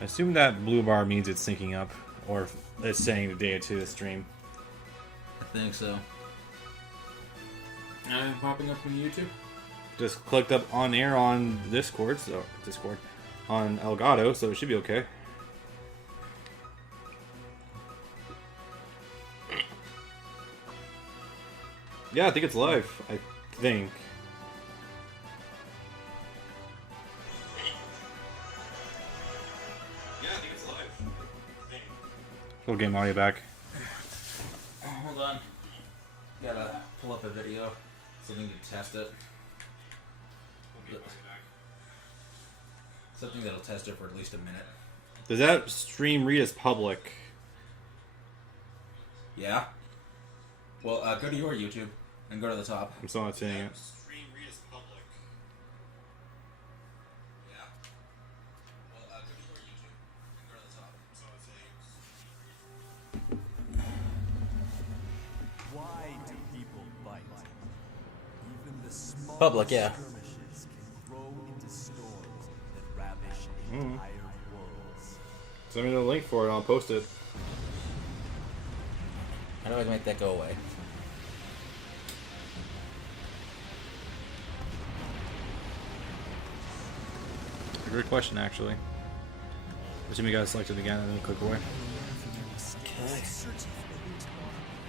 I assume that blue bar means it's syncing up, or it's saying the data to the stream. I think so. Popping up on YouTube? Just clicked up on air on Discord, on Elgato, so it should be okay. Yeah, I think it's live. I think. Yeah, I think it's live. Full game audio back. Hold on. Gotta pull up a video so we can test it. Something that'll test it for at least a minute. Does that stream read as public? Yeah. Well, go to your YouTube and go to the top. I'm still not seeing it. Stream read as public. Yeah. Well, go to your YouTube and go to the top. I'm still not seeing it. Why do people bite? Even the smallest Public, yeah. skirmishes can grow into storms that ravish entire worlds. Send me the link for it. I'll post it. How do I make that go away? A great question, actually. Assume you guys select it again and then click away. Okay.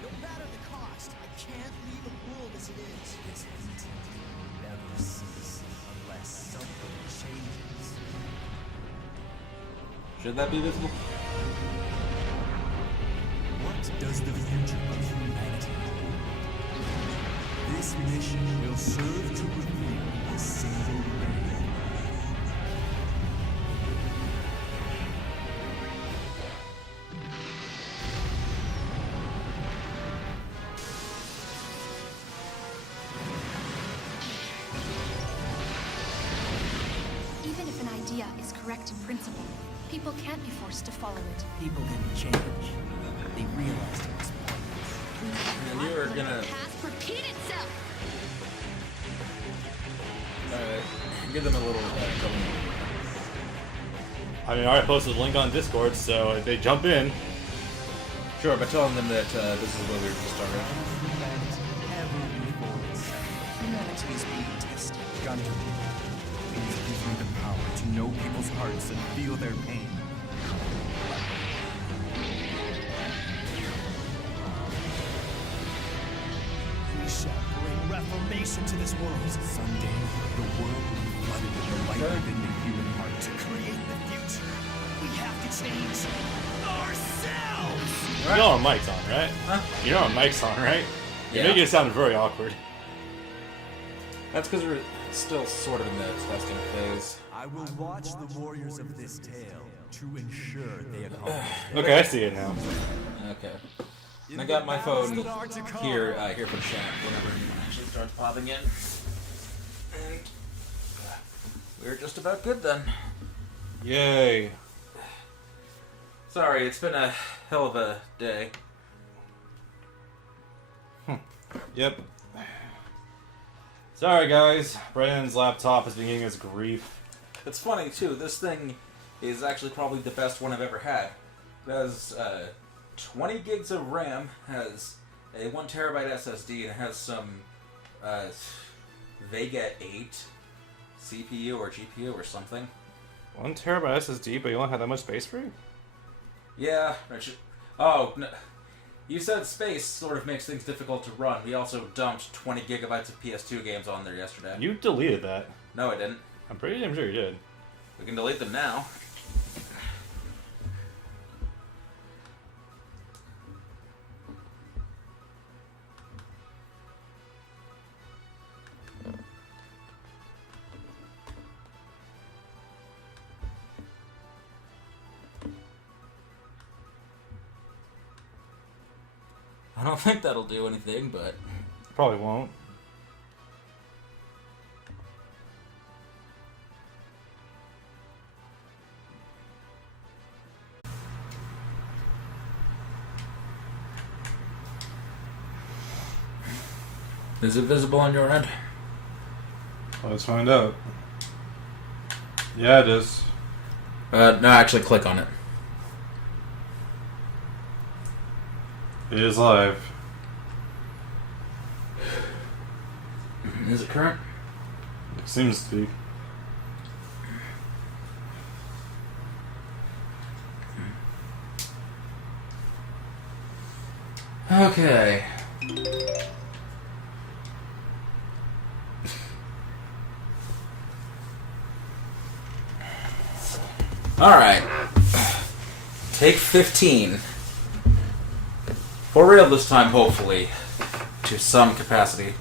No matter the cost, I can't leave the world as it is. This heat will never cease unless something changes. Should that be visible? What does the future of humanity hold? This mission will serve to reveal a single ray. Even if an idea is correct in principle, people can't be forced to follow it. People didn't change. They realized it was pointless. And you are gonna Past repeat itself. give them a little trouble. I mean, I already posted a link on Discord, so if they jump in, Sure, but telling them that this is where we were just started. Humanity ever before itself. Humanity is being tested. Gundam, please give me the power to know people's hearts and feel their pain. We shall bring reformation to this world. Someday, the world will be flooded with the light within the human heart. To create the future, we have to change ourselves. you know our mic's on, right? Huh? You know our mic's on, right? You're Yeah. making it sound very awkward. That's because we're still sort of in the testing phase. I will watch the warriors of this tale to ensure they accomplish. Okay, I see it now. Okay. And I got my phone here, here for the chat whenever anyone actually starts popping in. And we're just about good then. Yay. Sorry, it's been a hell of a day. Yep. Sorry, guys. Brandon's laptop has been giving us grief. It's funny too. This thing is actually probably the best one I've ever had. It has 20 gigs of RAM, has a 1 terabyte SSD, and it has some Vega 8 CPU or GPU or something. 1 terabyte SSD, but you only have that much space for it? Yeah. Oh, no. You said space sort of makes things difficult to run. We also dumped 20 gigabytes of PS2 games on there yesterday. You deleted that. No, I didn't. I'm pretty damn sure you did. We can delete them now. I don't think that'll do anything, but... Probably won't. Is it visible on your end? Let's find out. Yeah, it is. No, actually click on it. It is live. Is it current? It seems to be. Okay. Alright. Take 15. For real this time, hopefully. To some capacity.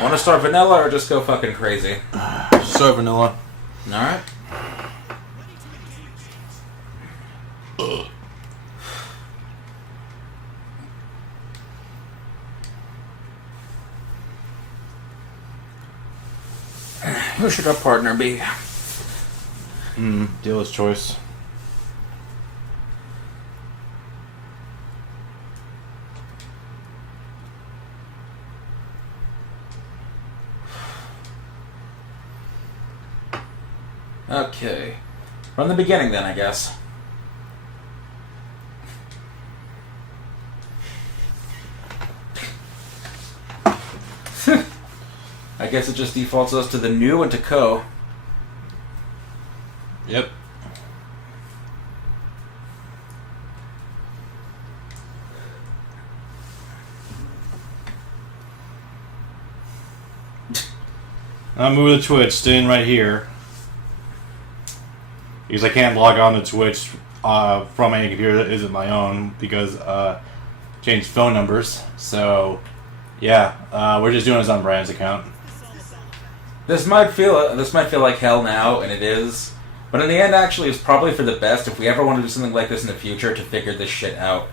Want to start vanilla or just go fucking crazy? Start vanilla. Alright. Who should our partner be? Dealer's choice. Okay. From the beginning then, I guess. I guess it just defaults us to the new and to Ko. Yep. I'm moving to Twitch, staying right here. Because I can't log on to Twitch from any computer that isn't my own because changed phone numbers. So yeah, we're just doing this on Brian's account. This might feel like hell now, and it is. But in the end, actually, it's probably for the best if we ever want to do something like this in the future to figure this shit out.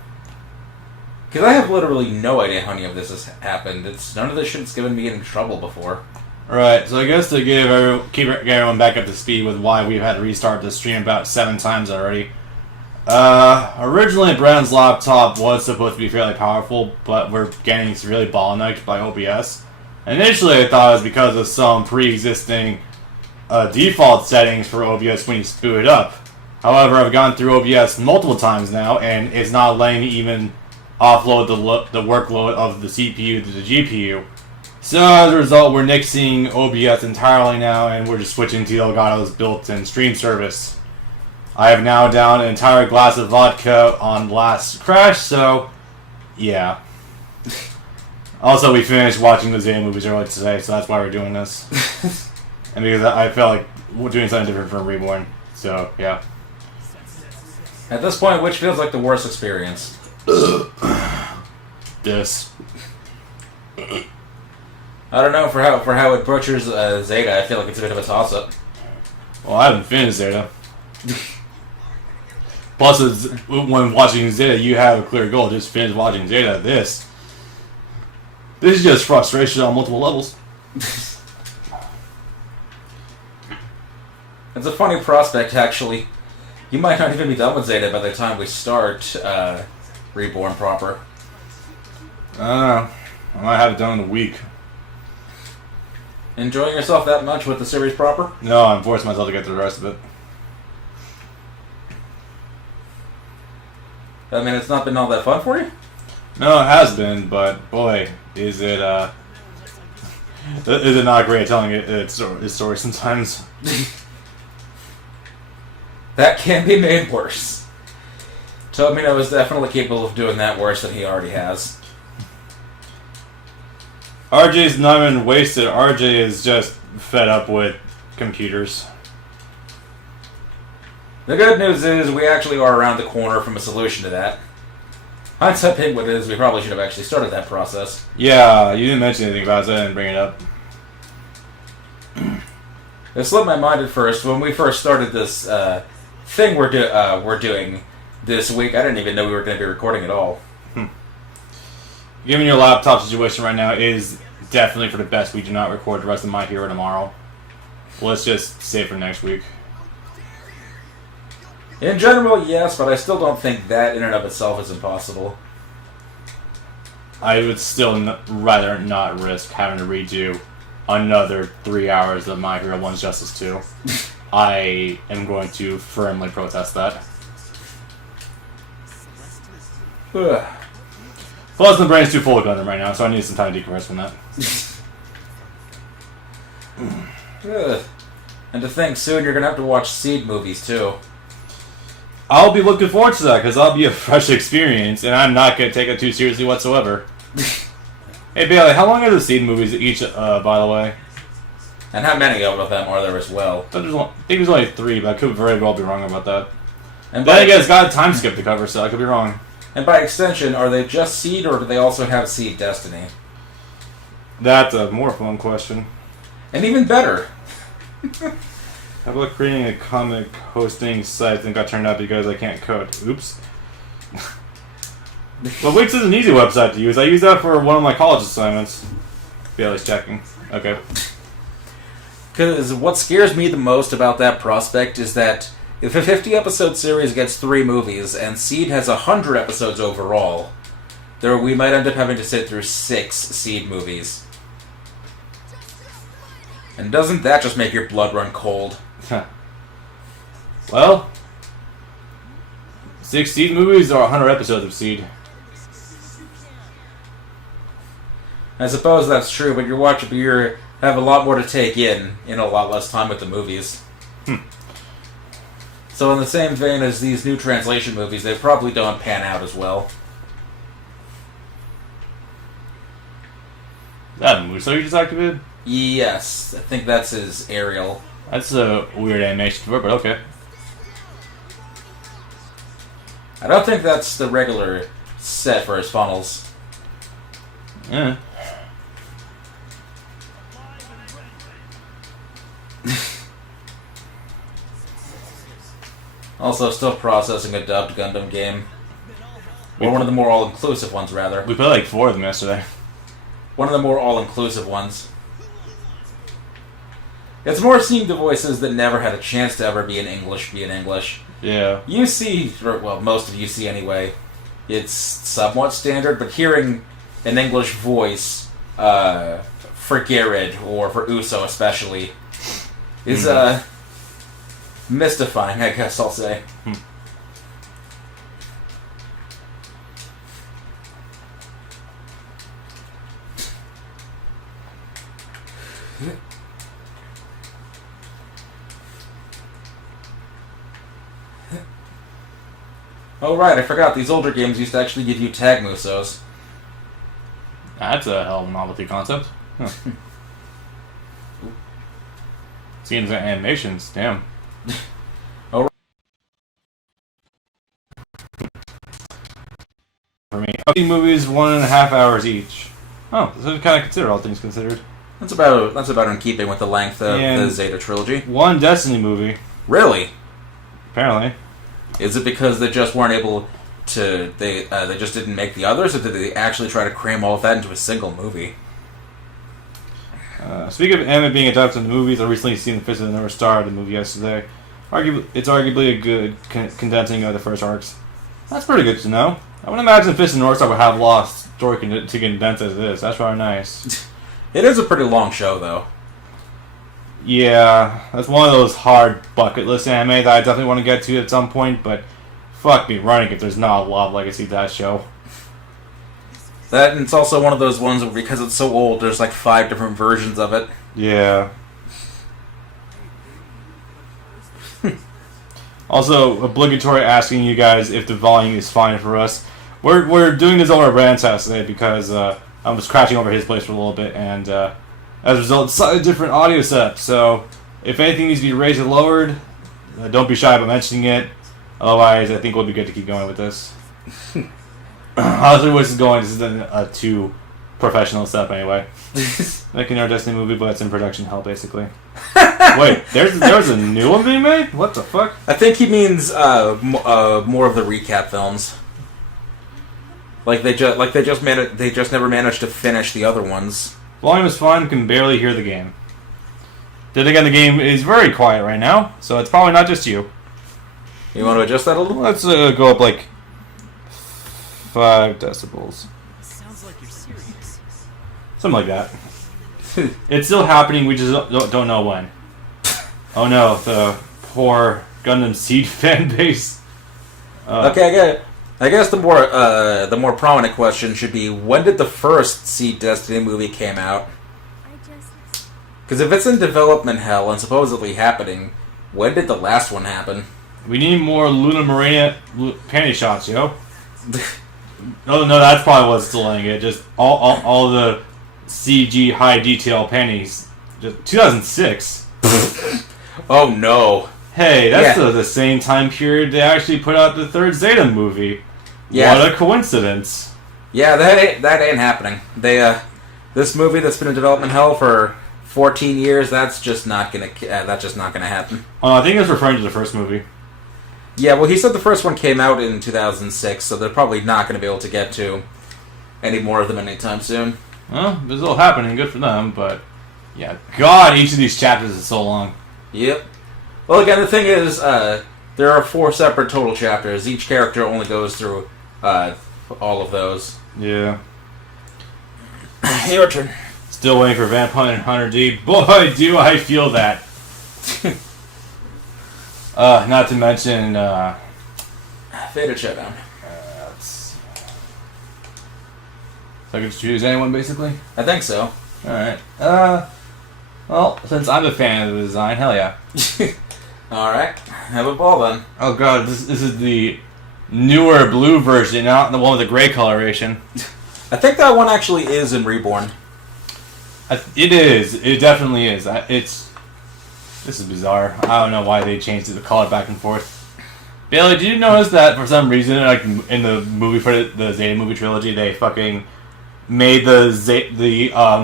Because I have literally no idea how any of this has happened. None of this shit's given me in trouble before. Right, so I guess to keep everyone back up to speed with why we've had to restart the stream about 7 times already. Originally Brand's laptop was supposed to be fairly powerful, but we're getting severely bottlenecked by OBS. Initially I thought it was because of some pre-existing default settings for OBS when you boot it up. However, I've gone through OBS multiple times now, and it's not letting me even offload the workload of the CPU to the GPU. So as a result, we're nixing OBS entirely now, and we're just switching to Elgato's built-in stream service. I have now downed an entire glass of vodka on last crash, so yeah. Also, we finished watching the Zeta movies earlier today, so that's why we're doing this. And because I felt like we're doing something different from Reborn, so yeah. At this point, which feels like the worst experience? This. I don't know, for how it butchers Zeta, I feel like it's a bit of a toss-up. Well, I haven't finished Zeta. Plus, when watching Zeta, you have a clear goal. Just finish watching Zeta. This is just frustration on multiple levels. It's a funny prospect, actually. You might not even be done with Zeta by the time we start Reborn proper. I don't know. I might have it done in a week. Enjoying yourself that much with the series proper? No, I'm forcing myself to get through the rest of it. I mean, it's not been all that fun for you? No, it has been, but boy, is it not great at telling its story sometimes. That can be made worse. Tomino is definitely capable of doing that worse than he already has. RJ's not even wasted. RJ is just fed up with computers. The good news is we actually are around the corner from a solution to that. Hindsight being what it is, we probably should have actually started that process. Yeah, you didn't mention anything about it, so I didn't bring it up. It slipped my mind at first. When we first started this thing we're doing this week, I didn't even know we were going to be recording at all. Given your laptop situation right now, it is definitely for the best we do not record the rest of My Hero tomorrow. Let's just save for next week. In general, yes, but I still don't think that in and of itself is impossible. I would still rather not risk having to redo another 3 hours of My Hero 1's Justice 2. I am going to firmly protest that. Ugh. Plus, the brain's too full of Gundam right now, so I need some time to decompress from that. Ugh. And to think, soon you're gonna have to watch Seed movies too. I'll be looking forward to that, because that'll be a fresh experience, and I'm not going to take it too seriously whatsoever. Hey, Bailey, how long are the Seed movies each, by the way? And how many of them are there as well? I think there's only 3, but I could very well be wrong about that. And Then again, it's got a time skip to cover, so I could be wrong. And by extension, are they just Seed, or do they also have Seed Destiny? That's a more fun question. And even better. How about creating a comic hosting site and got turned out because I can't code? Oops. Well, Wix is an easy website to use. I use that for one of my college assignments. Bailey's checking. Okay. Because what scares me the most about that prospect is that if a 50-episode series gets 3 movies, and Seed has 100 episodes overall, we might end up having to sit through 6 Seed movies. And doesn't that just make your blood run cold? Well, 6 Seed movies or 100 episodes of Seed. I suppose that's true, but you have a lot more to take in a lot less time with the movies. So in the same vein as these new translation movies, they probably don't pan out as well. Is that Muso you just activated? Yes, I think that's his Ariel. That's a weird animation for it, but okay. I don't think that's the regular set for his funnels. Yeah. Also, still processing a dubbed Gundam game. Or one of the more all-inclusive ones, rather. We played like 4 of them yesterday. One of the more all-inclusive ones. It's more seeing the voices that never had a chance to ever be in English. Yeah. You see, or, well, most of you see anyway, it's somewhat standard, but hearing an English voice for Garrett, or for Uso especially, is mystifying, I guess I'll say. Oh right, I forgot, these older games used to actually give you tag Musos. That's a hell of a novelty concept. Huh. Seeing the animations, damn. Oh, For me, movies 1.5 hours each. Oh, so kind of consider all things considered. that's about in keeping with the length of And the Zeta trilogy. 1 Destiny movie, Really? apparently. Is it because they just weren't able to? They just didn't make the others, or did they actually try to cram all of that into a single movie? Speaking of anime being adapted into movies, I recently seen the Fist of the North Star, the movie yesterday. It's arguably a good condensing of the first arcs. That's pretty good to know. I would imagine Fist of the North Star would have lost story to condense as it is. That's rather nice. It is a pretty long show, though. Yeah, that's one of those hard bucket list anime that I definitely want to get to at some point, but fuck me running if there's not a lot of legacy to that show. That, and it's also one of those ones where, because it's so old, there's like 5 different versions of it. Yeah. Also, obligatory asking you guys if the volume is fine for us. We're doing this over at Brand's house today because I was crashing over his place for a little bit, and as a result, it's a different audio setup. So, if anything needs to be raised or lowered, don't be shy about mentioning it. Otherwise, I think we'll be good to keep going with this. Honestly, where this is going, this isn't a too professional step anyway. Like an Destiny movie, but it's in production hell, basically. Wait, there's a new one being made? What the fuck? I think he means more of the recap films. They just never managed to finish the other ones. Volume is fine, can barely hear the game. Then again, the game is very quiet right now, so it's probably not just you. You want to adjust that a little? Let's go up like 5 decibels. Sounds like you're serious. Something like that. It's still happening. We just don't know when. Oh no, the poor Gundam Seed fan base. Okay, I guess the more prominent question should be, when did the first Seed Destiny movie came out? Because if it's in development hell and supposedly happening, when did the last one happen? We need more Luna Marina panty shots, yo. No, that's probably what's delaying it. Just all the CG high detail panties. Just 2006. Oh no. Hey, that's the same time period they actually put out the third Zeta movie. Yeah. What a coincidence. Yeah, that ain't happening. This movie that's been in development hell for 14 years, that's just not gonna happen. I think it's referring to the first movie. Yeah, well, he said the first one came out in 2006, so they're probably not going to be able to get to any more of them anytime soon. Well, it's all happening. Good for them, but yeah, God, each of these chapters is so long. Yep. Well, again, the thing is, there are 4 separate total chapters. Each character only goes through all of those. Yeah. Your turn. Still waiting for Vampire and Hunter D. Boy, do I feel that. Not to mention, Vader Showdown. So I can choose anyone, basically? I think so. Alright. Well, since I'm a fan of the design, hell yeah. Alright, have a ball then. Oh god, this is the newer blue version, not the one with the gray coloration. I think that one actually is in Reborn. It is. It definitely is. This is bizarre. I don't know why they changed it to color back and forth. Bailey, did you notice that for some reason, like in the movie for the Zeta movie trilogy, they fucking made the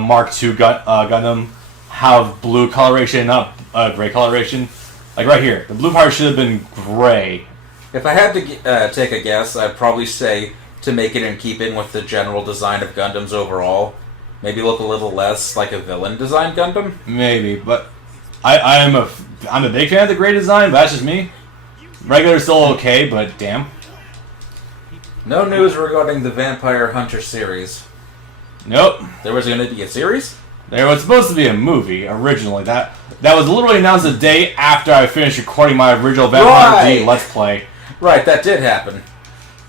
Mark II Gundam have blue coloration, not gray coloration? Like right here, the blue part should have been gray. If I had to take a guess, I'd probably say to make it in keeping with the general design of Gundams overall. Maybe look a little less like a villain design Gundam? Maybe, but I'm a big fan of the gray design, but that's just me. Regular's still okay, but damn. No news regarding the Vampire Hunter series. Nope. There was going to be a series? There was supposed to be a movie originally. That was literally announced the day after I finished recording my original Vampire Hunter D Let's Play. Right, that did happen.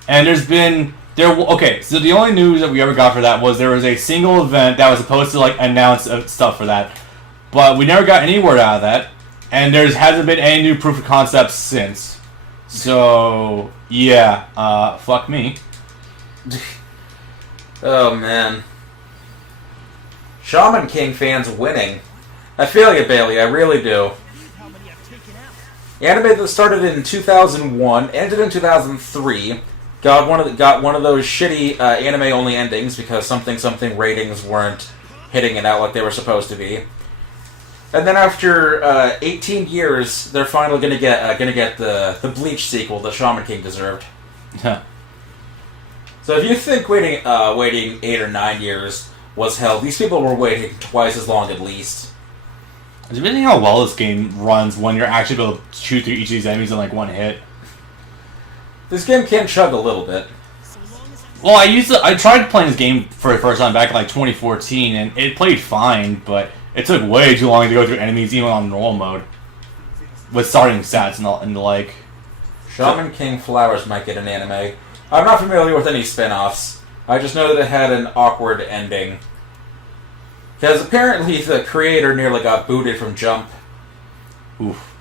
And okay, so the only news that we ever got for that was there was a single event that was supposed to like announce stuff for that. But we never got any word out of that, and there hasn't been any new proof of concept since. So, yeah, fuck me. Oh, man. Shaman King fans winning. I feel you, Bailey, I really do. Anime that started in 2001, ended in 2003, got one of those shitty anime-only endings because something ratings weren't hitting it out like they were supposed to be. And then after 18 years, they're finally gonna get the Bleach sequel that Shaman King deserved. Huh. So if you think waiting 8 or 9 years was hell, these people were waiting twice as long at least. It's amazing how well this game runs when you're actually able to shoot through each of these enemies in like one hit. This game can chug a little bit. Well, I tried playing this game for the first time back in like 2014, and it played fine, but it took way too long to go through enemies even on normal mode. With starting stats and the like. Shaman King Flowers might get an anime. I'm not familiar with any spin-offs. I just know that it had an awkward ending. Because apparently the creator nearly got booted from Jump. Oof.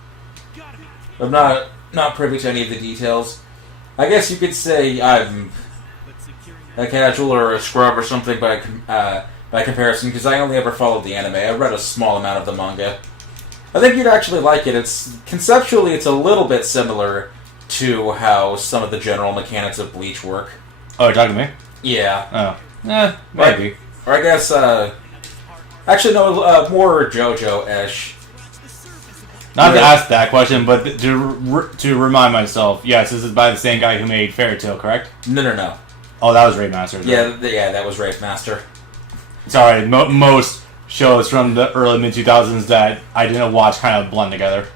I'm not privy to any of the details. I guess you could say I'm a casual or a scrub or something by comparison, because I only ever followed the anime. I read a small amount of the manga. I think you'd actually like it. Conceptually, it's a little bit similar to how some of the general mechanics of Bleach work. Oh, you're talking to me? Yeah. Oh. Maybe. Or I guess, actually, no, more JoJo-ish. Not to ask that question, but to remind myself, yes, this is by the same guy who made Fairy Tail, correct? No. Oh, that was Raid Master. Yeah, that was Raid Master. Sorry, most shows from the early mid-2000s that I didn't watch kind of blend together.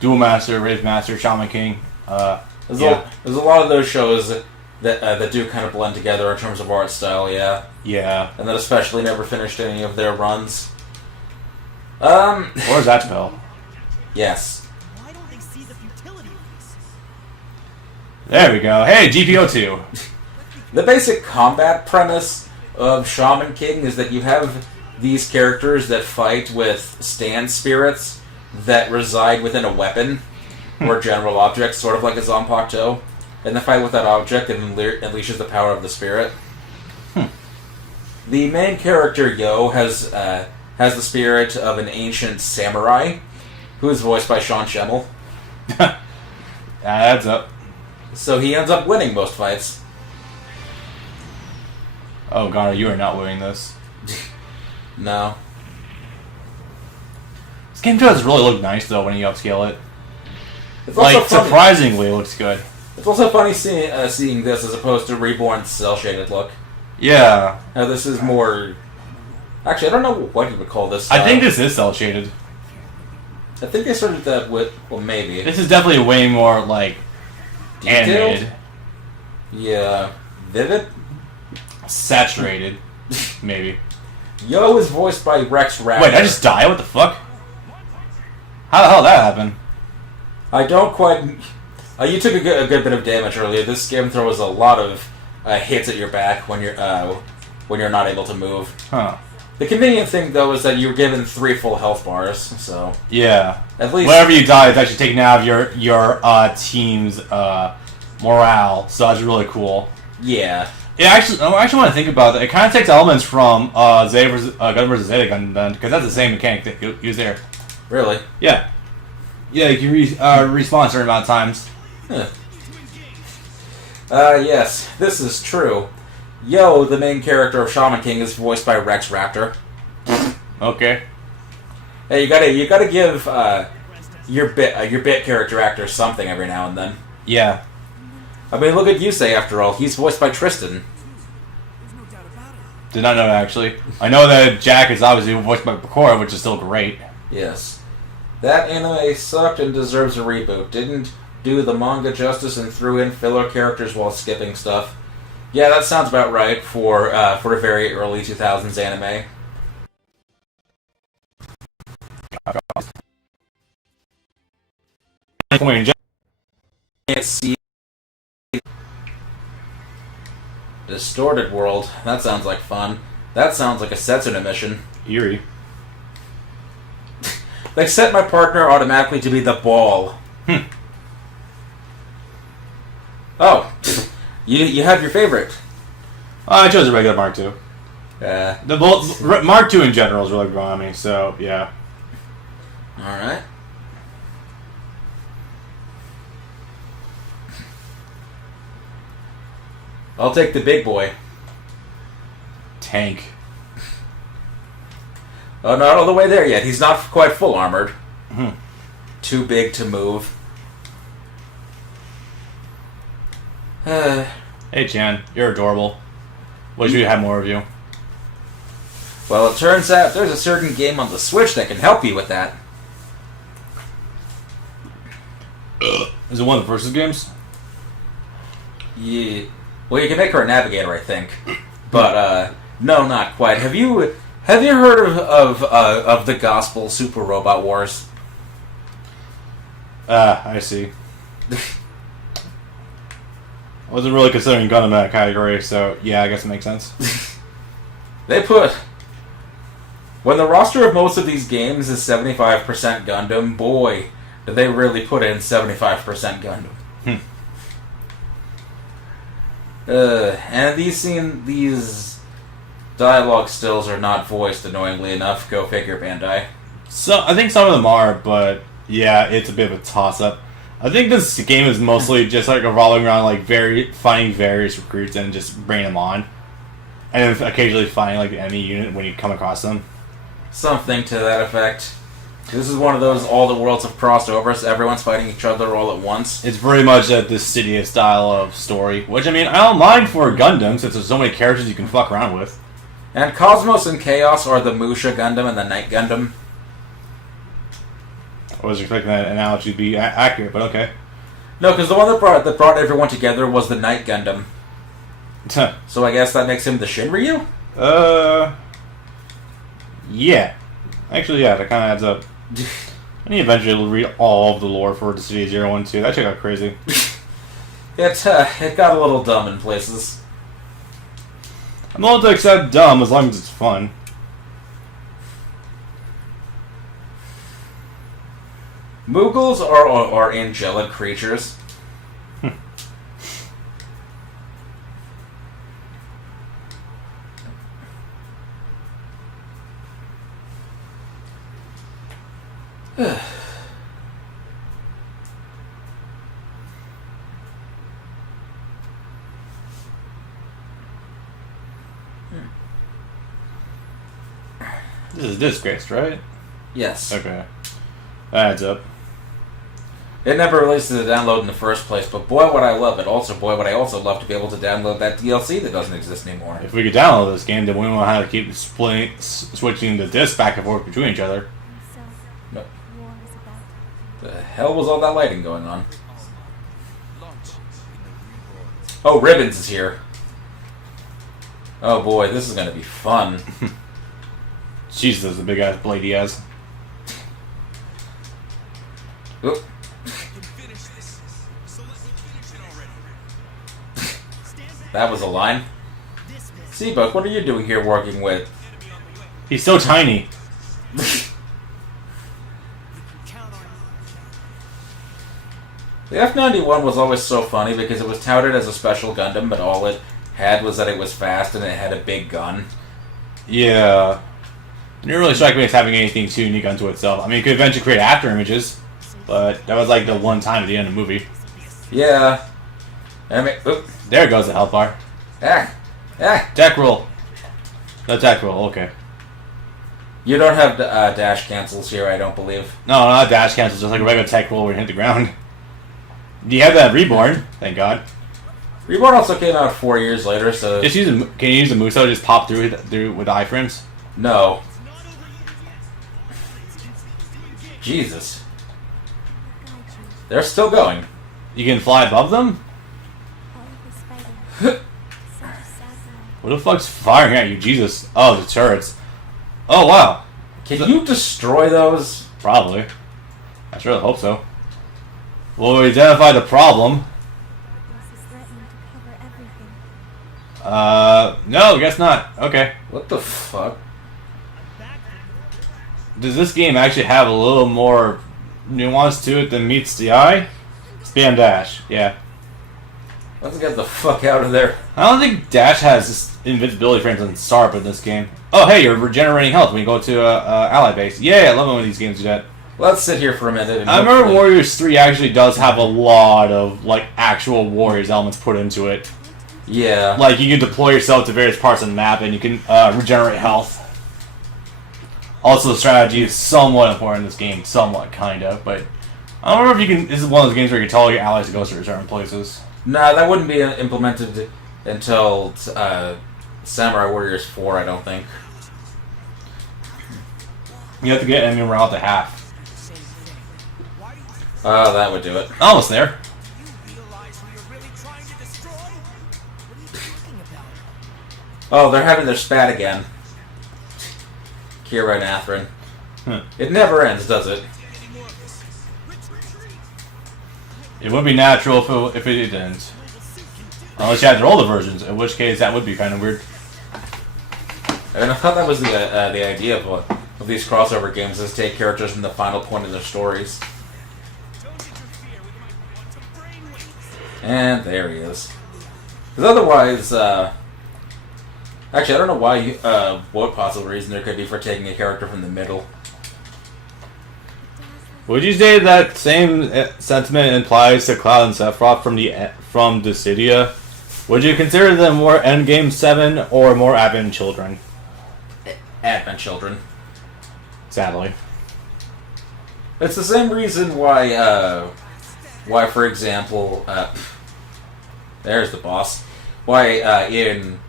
Duel Master, Raid Master, Shaman King. There's a lot of those shows that do kind of blend together in terms of art style, yeah. Yeah. And that especially never finished any of their runs. Where's that spell? Yes. Why don't they see the futility of this? There we go. Hey, GPO2. The basic combat premise of Shaman King is that you have these characters that fight with stand spirits that reside within a weapon or general object, sort of like a Zanpakuto. And they fight with that object and unleashes the power of the spirit. The main character, Yo, has the spirit of an ancient samurai, who is voiced by Sean Schemmel. That adds up. So he ends up winning most fights. Oh, God, you are not winning this. No. This game does really look nice, though, when you upscale it. It's also Like, funny. surprisingly, it looks good. It's also funny seeing this as opposed to Reborn's cel-shaded look. Yeah. Now this is more... Actually, I don't know what you would call this. I think this is cel-shaded. I think they started that with... Well, maybe. This is definitely way more, like, Detailed? animated. Yeah. Vivid? Saturated. Maybe. Yo is voiced by Rex Raptor. Wait, did I just die? What the fuck? How the hell did that happen? I don't quite... you took a good bit of damage earlier. This game throws a lot of hits at your back when you're not able to move. Huh. The convenient thing, though, is that you were given 3 full health bars, so... Yeah. At least... Whenever you die, it's actually taken out of your team's morale, so that's really cool. Yeah. I actually want to think about that. It kind of takes elements from Gundam vs. Zeta Gundam, because that's the same mechanic that you use there. Really? Yeah. Yeah, you can respawn a certain amount of times. Huh. Yes, this is true. Yo, the main character of Shaman King, is voiced by Rex Raptor. Okay. Hey, you gotta give your bit character actor something every now and then. Yeah. I mean, look at Yusei after all. He's voiced by Tristan. Did not know that, actually. I know that Jack is obviously voiced by Bakura, which is still great. Yes. That anime sucked and deserves a reboot. Didn't do the manga justice and threw in filler characters while skipping stuff. Yeah, that sounds about right for a very early 2000s anime. Can't see. Distorted World. That sounds like fun. That sounds like a Setsuna mission. Eerie. They set my partner automatically to be the ball. Oh, you have your favorite. I chose a regular Mark II. Uh, Mark II in general is really growing on me, so yeah. Alright. I'll take the big boy. Tank. Oh, not all the way there yet. He's not quite full armored. Hmm. Too big to move. Hey Chan, you're adorable. Wish we had more of you. Well, it turns out there's a certain game on the Switch that can help you with that. Is it one of the versus games? Yeah. Well, you can make her a navigator, I think. But, no, not quite. Have you heard of the Gospel Super Robot Wars? I see. I wasn't really considering Gundam in that category, so yeah, I guess it makes sense. They put... When the roster of most of these games is 75% Gundam, boy, did they really put in 75% Gundam. And these dialogue stills are not voiced, annoyingly enough. Go figure, Bandai. So I think some of them are, but yeah, it's a bit of a toss-up. I think this game is mostly just like revolving around like finding various recruits and just bringing them on, and then occasionally finding like the enemy unit when you come across them. Something to that effect. This is one of those all the worlds have crossed over, so everyone's fighting each other all at once. It's very much a Dissidia style of story, which I mean I don't mind for Gundam since there's so many characters you can fuck around with. And Cosmos and Chaos are the Musha Gundam and the Night Gundam. I was expecting that analogy to be accurate, but okay. No, because the one that brought everyone together was the Night Gundam. So I guess that makes him the Shinryu? Yeah. Actually, yeah, that kind of adds up. I need eventually to read all of the lore for the City 012. That shit got crazy. It got a little dumb in places. I'm willing to accept dumb as long as it's fun. Moogles are angelic creatures. This is disgraced, right? Yes. Okay. That adds up. It never released as a download in the first place, but boy would I love it. Also, boy would I also love to be able to download that DLC that doesn't exist anymore. If we could download this game, then we won't have to keep switching the discs back and forth between each other. So, No. war is about. The hell was all that lighting going on? Oh, Ribbons is here. Oh boy, this is gonna be fun. Jesus, the big ass blade he has. Oop. That was a line. Seabuck, what are you doing here working with? He's so tiny. The F-91 was always so funny because it was touted as a special Gundam, but all it had was that it was fast and it had a big gun. Yeah. It didn't really strike me as having anything too unique unto itself. I mean, it could eventually create after images, but that was like the one time at the end of the movie. Yeah. I mean, oop. There goes the health bar. Ah. Deck roll. No deck roll, okay. You don't have dash cancels here, I don't believe. No, not dash cancel, just like a regular tech roll where you hit the ground. Do you have that Reborn? Thank God. Reborn also came out 4 years later, so... Just use can you use the Muso to just pop through with the iframes? No. Jesus. They're still going. You can fly above them? All of this fighting. Such a sad life. What the fuck's firing at you? Jesus. Oh, the turrets. Oh, wow. Can you destroy those? Probably. I sure hope so. Well, we identified the problem. Darkness is threatening to cover everything. No, guess not. Okay. What the fuck? Does this game actually have a little more nuance to it than meets the eye? Spam dash. Yeah. Let's get the fuck out of there. I don't think dash has this invincibility frames on start in this game. Oh, hey, you're regenerating health when you go to ally base. Yeah, I love it when these games do that. Let's sit here for a minute. And I remember hopefully- Warriors 3 actually does have a lot of, like, actual Warriors elements put into it. Yeah. Like, you can deploy yourself to various parts of the map and you can regenerate health. Also, the strategy is somewhat important in this game. Somewhat, kind of. But I don't remember if you can... This is one of those games where you can tell your allies to go to certain places. Nah, that wouldn't be implemented until Samurai Warriors 4, I don't think. You have to get enemy morale to half. Oh, that would do it. Almost there. Oh, they're having their spat again. Kira and Atherin. It never ends, does it? It would be natural if it didn't. Unless you had their older versions, in which case that would be kind of weird. And I thought that was the idea of these crossover games, is take characters from the final point of their stories. And there he is. Because otherwise, actually, I don't know why, what possible reason there could be for taking a character from the middle. Would you say that same sentiment implies to Cloud and Sephiroth from Dissidia? Would you consider them more Endgame 7 or more Advent children? Advent children. Sadly. It's the same reason why, for example, there's the boss. Why, in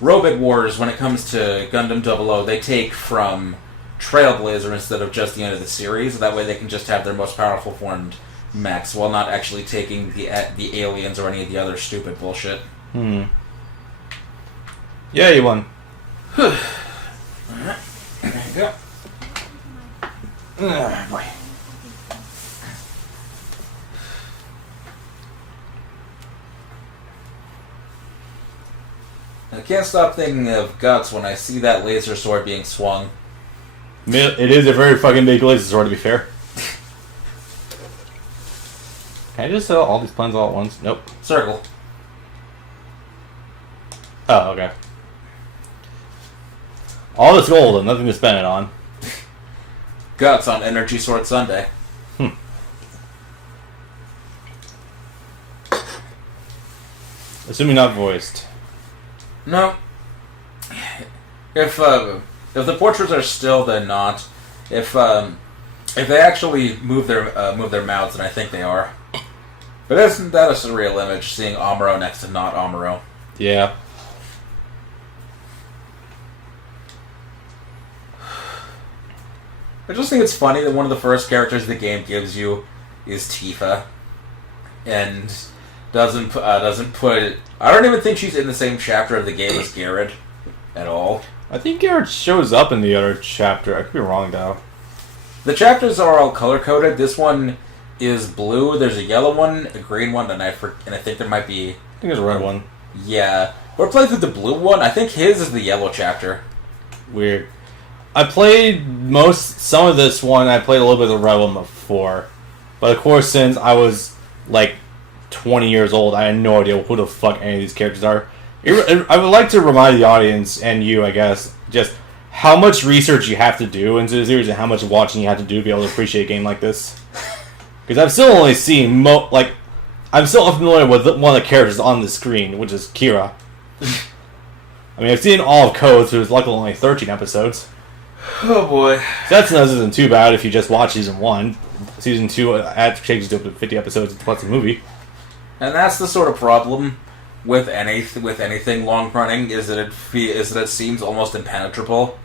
Robot Wars, when it comes to Gundam 00, they take from Trailblazer instead of just the end of the series. That way they can just have their most powerful formed mechs while not actually taking the aliens or any of the other stupid bullshit. Yeah, you won. There you go. Boy. I can't stop thinking of Guts when I see that laser sword being swung. It is a very fucking big laser sword, to be fair. Can I just sell all these plans all at once? Nope. Circle. Oh, okay. All this gold and nothing to spend it on. Guts on Energy Sword Sunday. Assuming not voiced. No. If the portraits are still, then not. If they actually move their mouths, then I think they are. But isn't that a surreal image, seeing Amuro next to not Amuro? Yeah. I just think it's funny that one of the first characters the game gives you is Tifa, and doesn't put. I don't even think she's in the same chapter of the game as Garrett at all. I think Garrett shows up in the other chapter. I could be wrong, though. The chapters are all color coded. This one is blue. There's a yellow one, a green one, and I think there might be. I think there's a red one. Yeah, we're playing through the blue one. I think his is the yellow chapter. Weird. I played some of this one. I played a little bit of the red one before, but of course, since I was like 20 years old, I had no idea who the fuck any of these characters are. I would like to remind the audience, and you, I guess, just how much research you have to do into the series and how much watching you have to do to be able to appreciate a game like this. Because I've still only seen, I'm still unfamiliar with one of the characters on the screen, which is Kira. I mean, I've seen all of Code, so there's luckily only 13 episodes. Oh boy. So that isn't too bad if you just watch Season 1. Season 2 takes you to 50 episodes plus a movie. And that's the sort of problem with anything long running, is that it seems almost impenetrable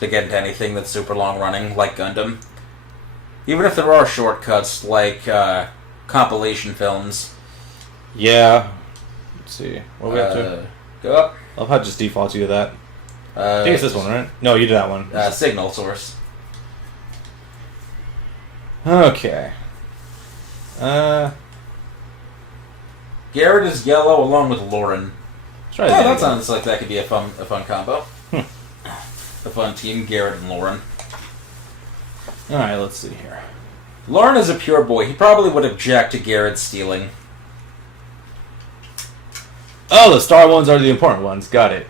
to get into anything that's super long running, like Gundam. Even if there are shortcuts, like compilation films. Yeah. Let's see. What do we have to? Go up. I love how it just defaults you to that. I think it's this one, right? No, you did that one. Signal source. Okay. Garrett is yellow along with Lauren. Let's try Yeah, that again. sounds like that could be a fun combo. A fun team, Garrett and Lauren. Alright, let's see here. Lauren is a pure boy. He probably would object to Garrett stealing. Oh, the star ones are the important ones. Got it.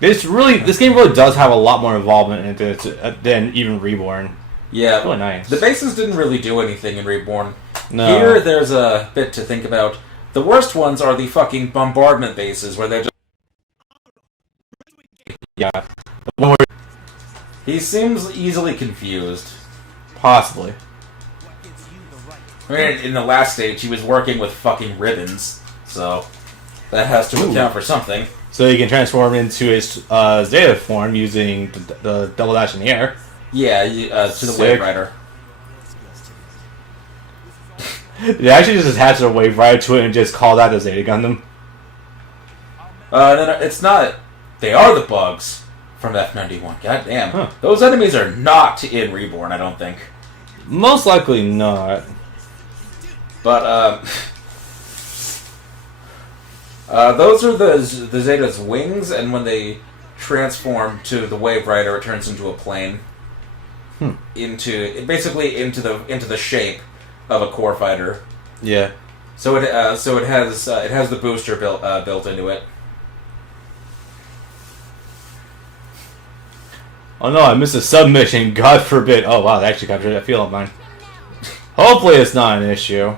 This game really does have a lot more involvement in it than even Reborn. Yeah, It's really nice. The bases didn't really do anything in Reborn. No. Here, there's a bit to think about. The worst ones are the fucking bombardment bases, where they're just... Yeah. The one where- He seems easily confused. Possibly. I mean, in the last stage, he was working with fucking ribbons, so that has to account for something. So you can transform into his Zeta form using the double dash in the air. Yeah, to the Sick. Wave Rider. They actually just attach a Wave Rider to it and just call that the Zeta Gundam. No, it's not. They are the bugs from F91. God damn. Huh. Those enemies are not in Reborn, I don't think. Most likely not. But, those are the Zeta's wings, and when they transform to the Wave Rider, it turns into a plane. Into the shape of a core fighter. Yeah. So it has the booster built into it. Oh no, I missed a submission. God forbid. Oh wow, they actually captured that feel of mine. Hopefully it's not an issue.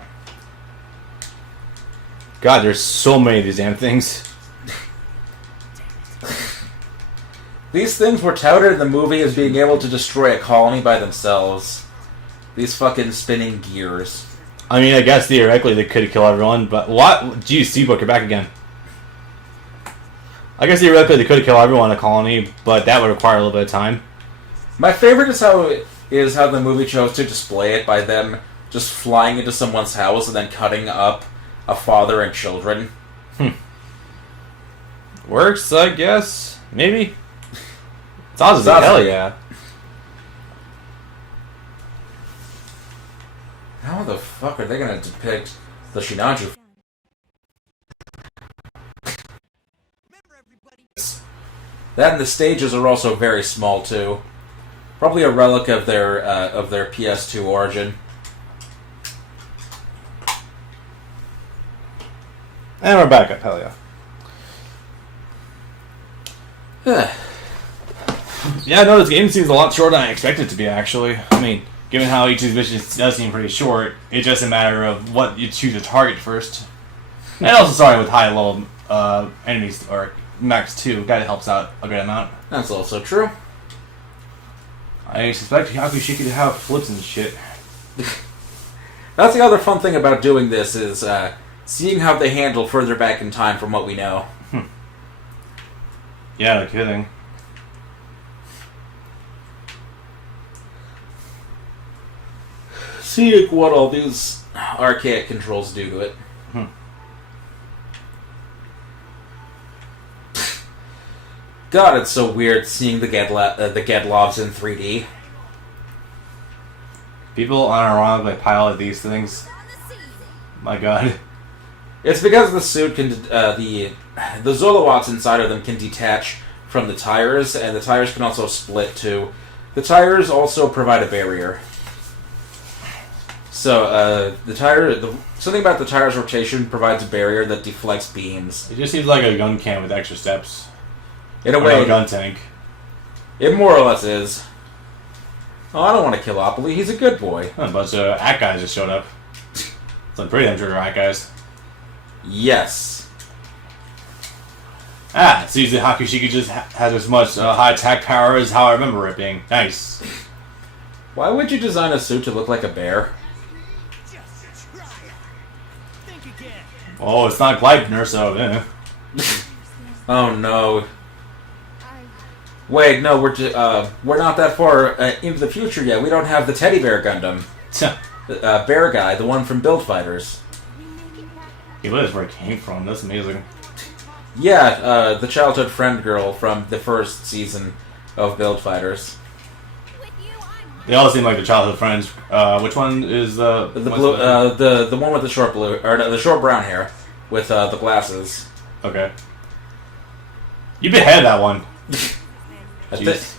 God, there's so many of these damn things. These things were touted in the movie as being able to destroy a colony by themselves. These fucking spinning gears. I mean, I guess theoretically they could kill everyone, but what? Geez, Seabook, you're back again. I guess theoretically they could kill everyone in a colony, but that would require a little bit of time. My favorite is how the movie chose to display it by them just flying into someone's house and then cutting up a father and children. Works, I guess. Maybe. It's awesome. Sounds Hell like- yeah. How the fuck are they gonna depict the Shinaju? That and the stages are also very small too. Probably a relic of their PS2 origin. And we're back up. Hell yeah. Yeah, no, this game seems a lot shorter than I expected it to be, actually. I mean, given how each of these missions does seem pretty short, it's just a matter of what you choose to target first. And also starting with high-level enemies, or max 2, that helps out a good amount. That's also true. I suspect Yakushiki to have flips and shit. That's the other fun thing about doing this is seeing how they handle further back in time from what we know. Yeah, no kidding. See what all these archaic controls do to it. God, it's so weird seeing the Gedlovs in 3D. People unironically pilot these things. My god. It's because the suit can the Zolowats inside of them can detach from the tires, and the tires can also split too. The tires also provide a barrier. So something about the tire's rotation provides a barrier that deflects beams. It just seems like a gun can with extra steps. In a Or way, a gun tank. it more or less is. Oh, I don't want to kill Opoly. He's a good boy. A bunch of ACT guys just showed up. Some pretty damn sure ACT guys. Yes. Ah, it seems that Hakushiki just has as much high attack power as how I remember it being. Nice. Why would you design a suit to look like a bear? Just try it. Think again. Oh, it's not Gleipnir, so Oh no. Wait, no, we're not that far into the future yet. We don't have the teddy bear Gundam. Bear guy, the one from Build Fighters. He lives where it came from. That's amazing. Yeah, the childhood friend girl from the first season of Build Fighters. They all seem like the childhood friends. Which one is The blue, the one with the short blue, or no, the short brown hair with the glasses. Okay. You beheaded that one. I Jeez.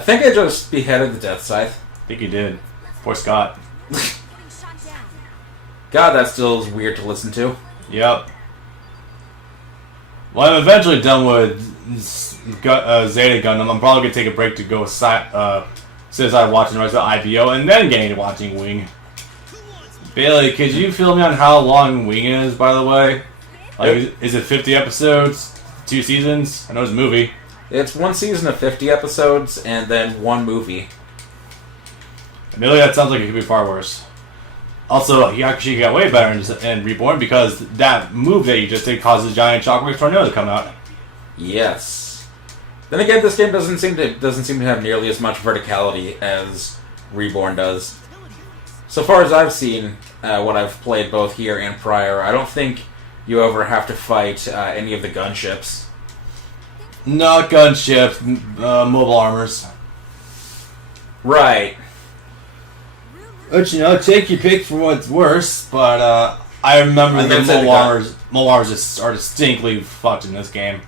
think I just beheaded the Death Scythe. I think you did. Poor Scott. God, that still is weird to listen to. Yep. Well, I'm eventually done with Zeta Gundam. I'm probably gonna take a break to go since I'm watching the rest of IBO and then getting to watching Wing. Bailey, could you fill me on how long Wing is, by the way? Like, is it 50 episodes? 2 seasons? I know it's a movie. It's one season of 50 episodes and then one movie. Admittedly, that sounds like it could be far worse. Also, Yakushi got way better in Reborn because that move that you just did causes a giant shockwave tornado to come out. Yes. Then again, this game doesn't seem to have nearly as much verticality as Reborn does. So far as I've seen, what I've played both here and prior, I don't think you ever have to fight any of the gunships. Not gunships, mobile armors. Right. But, you know, take your pick for what's worse, but I remember I'm the gonna say mobile armors are distinctly fucked in this game.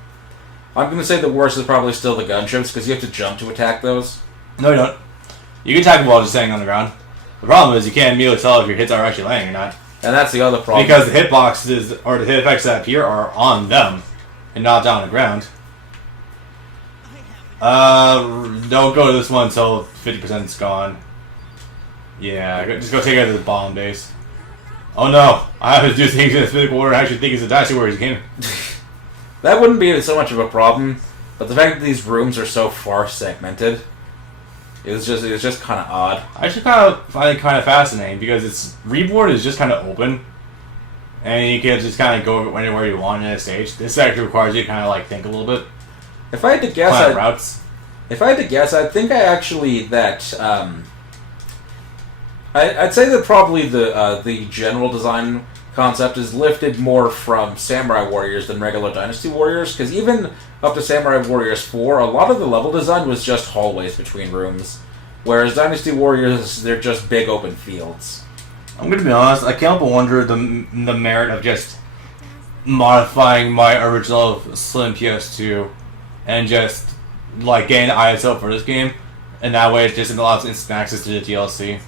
I'm going to say the worst is probably still the gunships, because you have to jump to attack those. No, you don't. You can attack them while just standing on the ground. The problem is you can't immediately tell if your hits are actually landing or not. And that's the other problem. Because the hitboxes, or the hit effects that appear are on them, and not down on the ground. Don't go to this one until 50% is gone. Yeah, just go take it to the bomb base. Oh no, I have to do things in a physical order. I actually think it's a Dynasty Warriors game. That wouldn't be so much of a problem, but the fact that these rooms are so far segmented is just kind of odd. I actually kind of find it kind of fascinating because Reborn is just kind of open, and you can just kind of go anywhere you want in a stage. This actually requires you to kind of like think a little bit. If I had to guess, Plan routes. If I had to guess, I think I'd say that probably the general design concept is lifted more from Samurai Warriors than regular Dynasty Warriors, because even up to Samurai Warriors 4, a lot of the level design was just hallways between rooms, whereas Dynasty Warriors, they're just big open fields. I'm gonna be honest, I can't help but wonder the merit of just modifying my original Slim PS2 and just, like, getting the ISO for this game, and that way it just allows instant access to the DLC.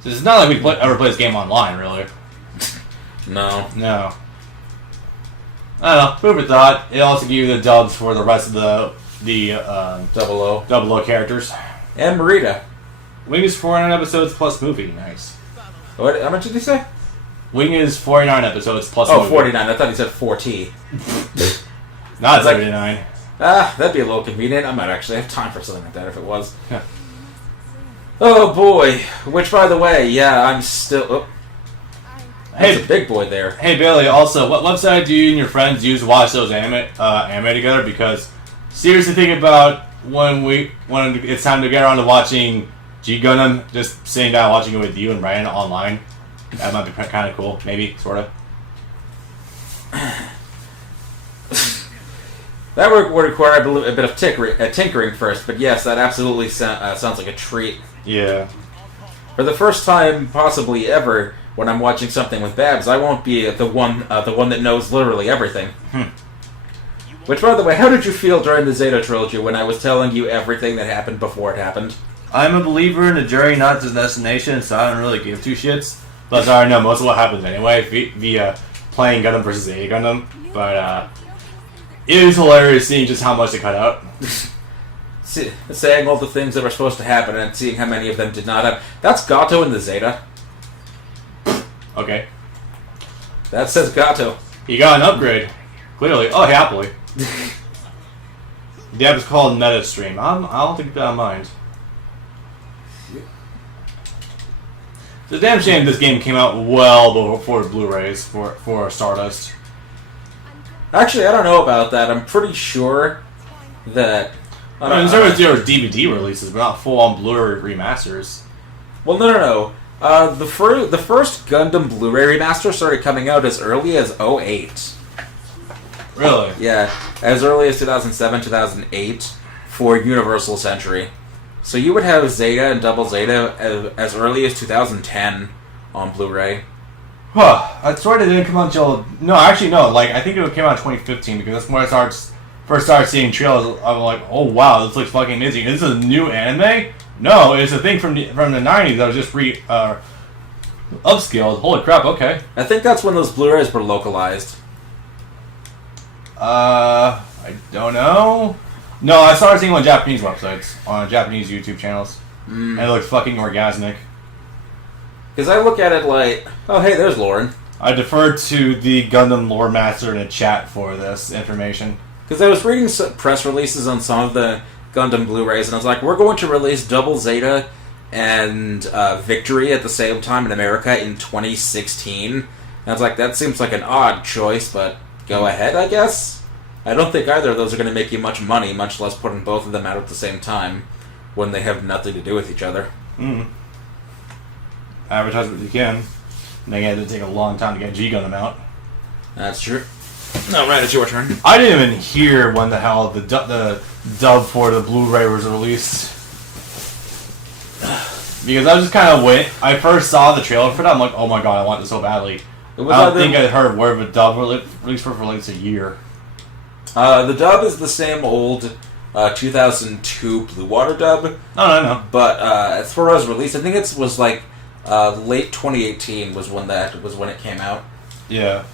So it's not like we ever play this game online, really. No. No. I don't know. Food for thought. It also gives you the dubs for the rest of the Double O. Double O characters. And Marita. Wing is 49 episodes plus movie. Nice. What? How much did he say? Wing is 49 episodes plus Oh, movie. 49. I thought he said 4T. Not It's like- 79. That'd be a little convenient. I might actually have time for something like that if it was. Yeah. Oh, boy. Which, by the way, yeah, I'm still... Oh, that's Hey, a big boy there. Hey Bailey, also, what website do you and your friends use to watch those anime together? Because seriously, think about when it's time to get around to watching G Gundam, just sitting down watching it with you and Ryan online. That might be kind of cool, maybe, sort of. That would require a bit of tinkering first, but yes, that absolutely sounds like a treat. Yeah. For the first time, possibly ever, when I'm watching something with Babs, I won't be the one that knows literally everything. Which, by the way, how did you feel during the Zeta trilogy when I was telling you everything that happened before it happened? I'm a believer in the journey, not the destination, so I don't really give two shits. But I know most of what happens anyway via playing Gundam versus A Gundam. But it is hilarious seeing just how much they cut out. Saying all the things that were supposed to happen and seeing how many of them did not happen. That's Gato in the Zeta. Okay. That says Gato. He got an upgrade. Clearly. Oh, happily. The app is called MetaStream. I don't think I mind. It's a damn shame this game came out well before Blu-rays for Stardust. Actually, I don't know about that. I'm pretty sure that... I mean, there were DVD releases, but not full-on Blu-ray remasters. Well, no. The first Gundam Blu-ray remaster started coming out as early as 2008. Really? Yeah, as early as 2007, 2008 for Universal Century. So you would have Zeta and Double Zeta as early as 2010 on Blu-ray. Huh. I swear it didn't come out until... No, actually, no. Like, I think it came out in 2015, because that's when I first started seeing trailers. I'm like, oh, wow, this looks fucking amazing. Is this a new anime? No, it's a thing from the 90s that was just upscaled. Holy crap, okay. I think that's when those Blu-rays were localized. I don't know. No, I started seeing them on Japanese websites, on Japanese YouTube channels. And it looks fucking orgasmic. Because I look at it like, oh, hey, there's Lauren. I deferred to the Gundam lore master in a chat for this information. Because I was reading some press releases on some of the Gundam Blu-rays, and I was like, we're going to release Double Zeta and Victory at the same time in America in 2016. And I was like, that seems like an odd choice, but go ahead, I guess. I don't think either of those are going to make you much money, much less putting both of them out at the same time when they have nothing to do with each other. Advertise what you can. And again, it take a long time to get G Gundam out. That's true. No, right, it's your turn. I didn't even hear when the hell the dub for the Blu-ray was released. Because I was just kind of I first saw the trailer for that, I'm like, oh my god, I want this so badly. I don't think I heard a word of a dub released for at least a year. The dub is the same old 2002 Blue Water dub. No. But as far as release, I think it was like late 2018 was when it came out. Yeah.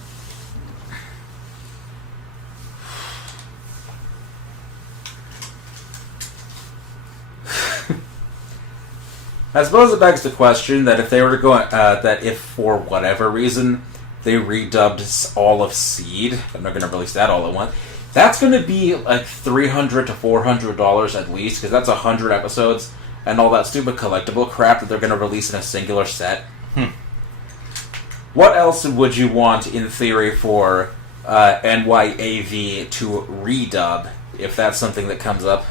I suppose it begs the question that if they were to go, that if for whatever reason they redubbed all of Seed, I'm not going to release that all at once, that's going to be like $300 to $400 at least, because that's 100 episodes and all that stupid collectible crap that they're going to release in a singular set. What else would you want, in theory, for NYAV to redub, if that's something that comes up?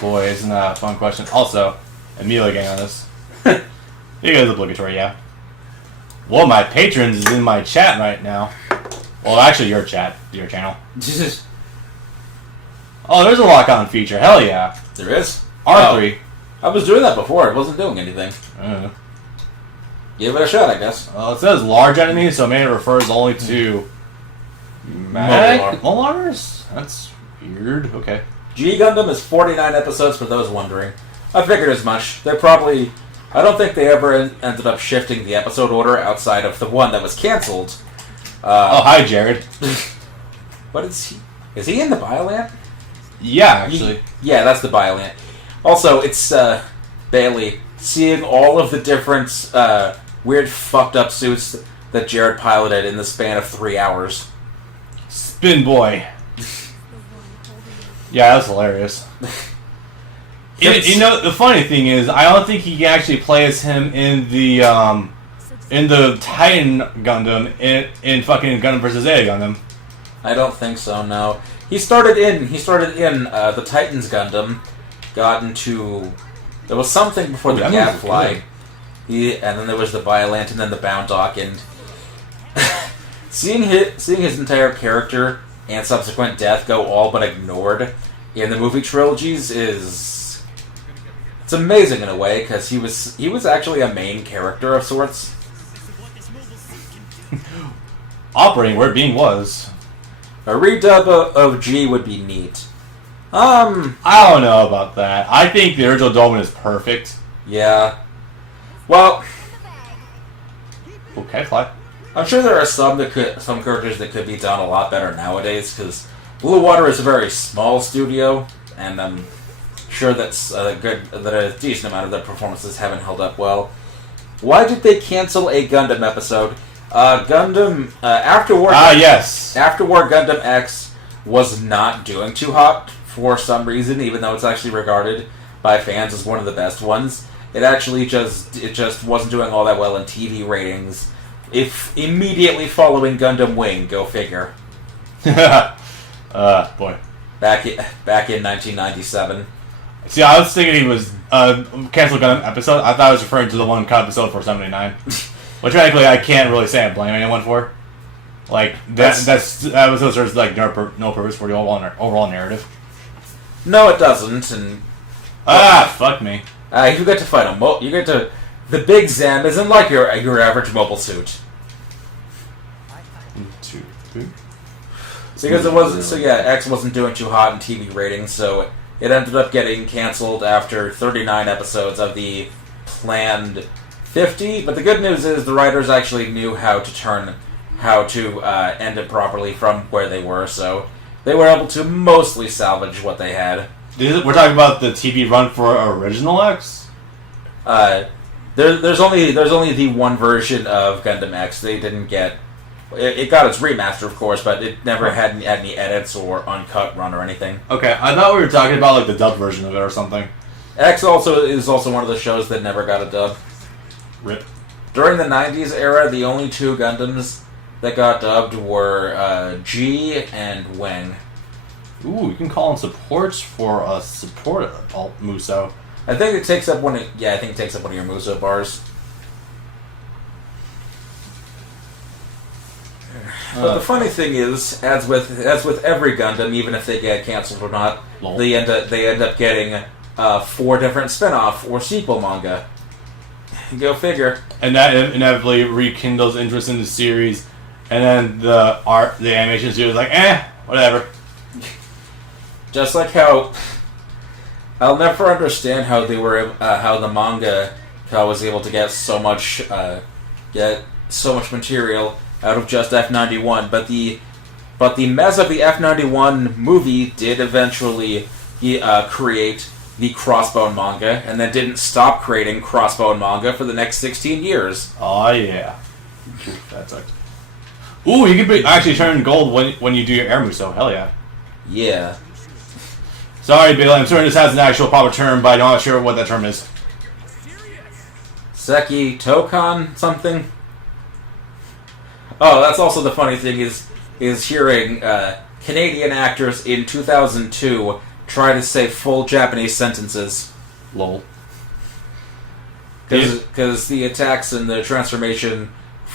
Boy, isn't that a fun question. Also, Amelia getting on this. You guys obligatory, yeah. One of my patrons is in my chat right now. Well, actually, your channel. Oh, there's a lock-on feature. Hell yeah. There is. R3. I was doing that before. It wasn't doing anything. Give it a shot, I guess. It says large enemies, so maybe it refers only to Molars? That's weird. Okay. G Gundam is 49 episodes for those wondering. I figured as much. They probably... I don't think they ever ended up shifting the episode order outside of the one that was cancelled. Oh, hi, Jared. What is he? Is he in the Biolant? Yeah, actually. Yeah, that's the Biolant. Also, it's Bailey seeing all of the different weird fucked up suits that Jared piloted in the span of 3 hours. Spin Boy. Yeah, that's hilarious. You know, the funny thing is, I don't think he can actually play as him in the Titan Gundam in fucking Gundam vs. Zeta Gundam. I don't think so. No, he started in the Titans Gundam. Got into there was something before the Gadfly. And then there was the Biolant, and then the Boundock, and seeing his entire character and subsequent death go all but ignored in the movie trilogies it's amazing in a way, because he was actually a main character of sorts. Operating where being was. A redub of G would be neat. I don't know about that. I think the original Dolmen is perfect. Yeah. Well, Okay, fly. I'm sure there are some characters that could be done a lot better nowadays, because Blue Water is a very small studio, and I'm sure that a decent amount of their performances haven't held up well. Why did they cancel a Gundam episode? Gundam After War. Yes. After War Gundam X was not doing too hot for some reason, even though it's actually regarded by fans as one of the best ones. It actually just wasn't doing all that well in TV ratings. If immediately following Gundam Wing, go figure. Boy. Back in 1997. See, I was thinking he was canceled Gundam episode. I thought I was referring to the one cut episode for 79, which frankly I can't really say I blame anyone for. Like that episode serves like no purpose for the overall narrative. No, it doesn't. And fuck me. You get to fight a you get to. The Big Zam isn't like your average mobile suit. 1, 2, 3. Because it wasn't. So yeah, X wasn't doing too hot in TV ratings, so it ended up getting canceled after 39 episodes of the planned 50. But the good news is the writers actually knew how to end it properly from where they were, so they were able to mostly salvage what they had. We're talking about the TV run for original X. There's only the one version of Gundam X. They didn't get it got its remaster, of course, but it never had any edits or uncut run or anything. Okay, I thought we were talking about like the dubbed version of it or something. X is also one of the shows that never got a dub. Rip. During the 90s era, the only two Gundams that got dubbed were G and Wing. Ooh, you can call in supports for a support Muso. I think it takes up one of your Muso bars. But the funny thing is, as with every Gundam, even if they get canceled or not, they end up getting 4 different spin-off or sequel manga. Go figure. And that inevitably rekindles interest in the series, and then the animation studio is like, whatever. Just like how I'll never understand how they were how the manga was able to get so much material out of just F91, but the mess of the F91 movie did eventually create the Crossbone manga, and then didn't stop creating Crossbone manga for the next 16 years. Oh yeah, that sucked. Ooh, you can actually turn gold when you do your air Muso. Hell yeah. Yeah. Sorry, Bill, I'm certain this has an actual proper term, but I'm not sure what that term is. Seki Tokan something? Oh, that's also the funny thing is hearing Canadian actors in 2002 try to say full Japanese sentences. Lol. Because the attacks and the transformation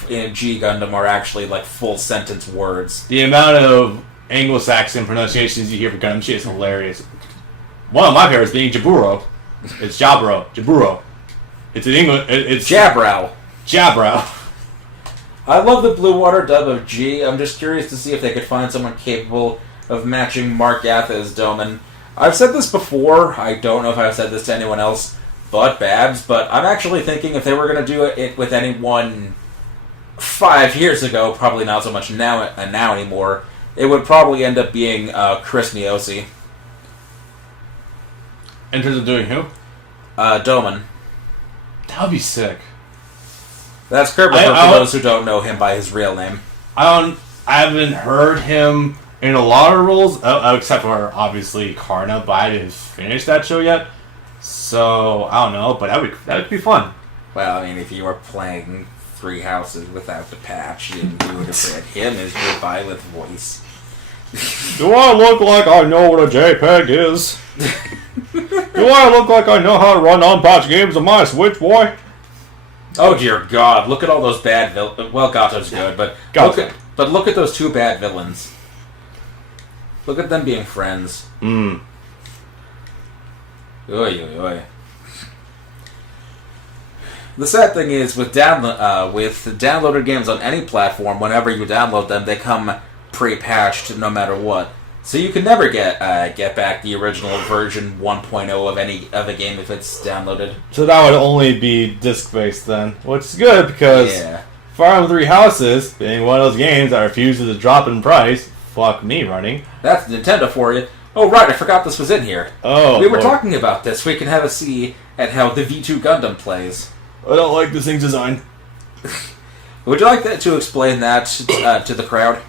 in G Gundam are actually like full sentence words. The amount of Anglo-Saxon pronunciations you hear for Gundam shit is hilarious. One of my favorites being Jaburo. It's Jaburo. It's in English. It's Jabrow. Jabrow. I love the Blue Water dub of G. I'm just curious to see if they could find someone capable of matching Mark Gatha as Doman. I've said this before. I don't know if I've said this to anyone else but Babs, but I'm actually thinking if they were going to do it with anyone 5 years ago, probably not so much now anymore, it would probably end up being Chris Niosi. In terms of doing who? Doman. That would be sick. That's Kerber for those who don't know him by his real name. I haven't heard him in a lot of roles, except for obviously Karna, but I didn't finish that show yet. So I don't know, but that would be fun. Well, I mean, if you were playing Three Houses without the patch, you would have read him as your violet voice. Do I look like I know what a JPEG is? Do I look like I know how to run unpatched games on my Switch, boy? Oh dear God! Look at all those bad villains. Well, Gato's good, but look at those 2 bad villains. Look at them being friends. Mm. Oy, oy, oy. The sad thing is, with downloaded games on any platform, whenever you download them, they come pre-patched no matter what. So you can never get back the original version 1.0 of a game if it's downloaded. So that would only be disc-based then, which is good because Fire Emblem Three Houses, being one of those games that refuses to drop in price, fuck me running. That's Nintendo for you. Oh right, I forgot this was in here. Oh, we were talking about this. We can have a see at how the V2 Gundam plays. I don't like this thing's design. Would you like to explain that to the crowd?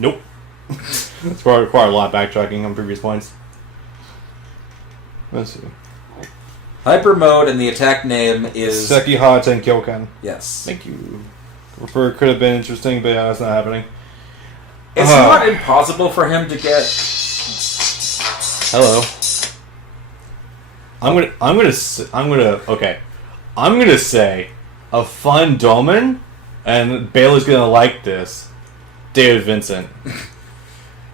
Nope. It's probably require a lot of backtracking on previous points. Let's see. Hyper mode and the attack name is Sekiha Tenkyokan. Yes. Thank you. Could have been interesting, but yeah, that's not happening. It's not impossible for him to get. Hello. I'm gonna say a fun Doman, and Bailey's gonna like this. David Vincent.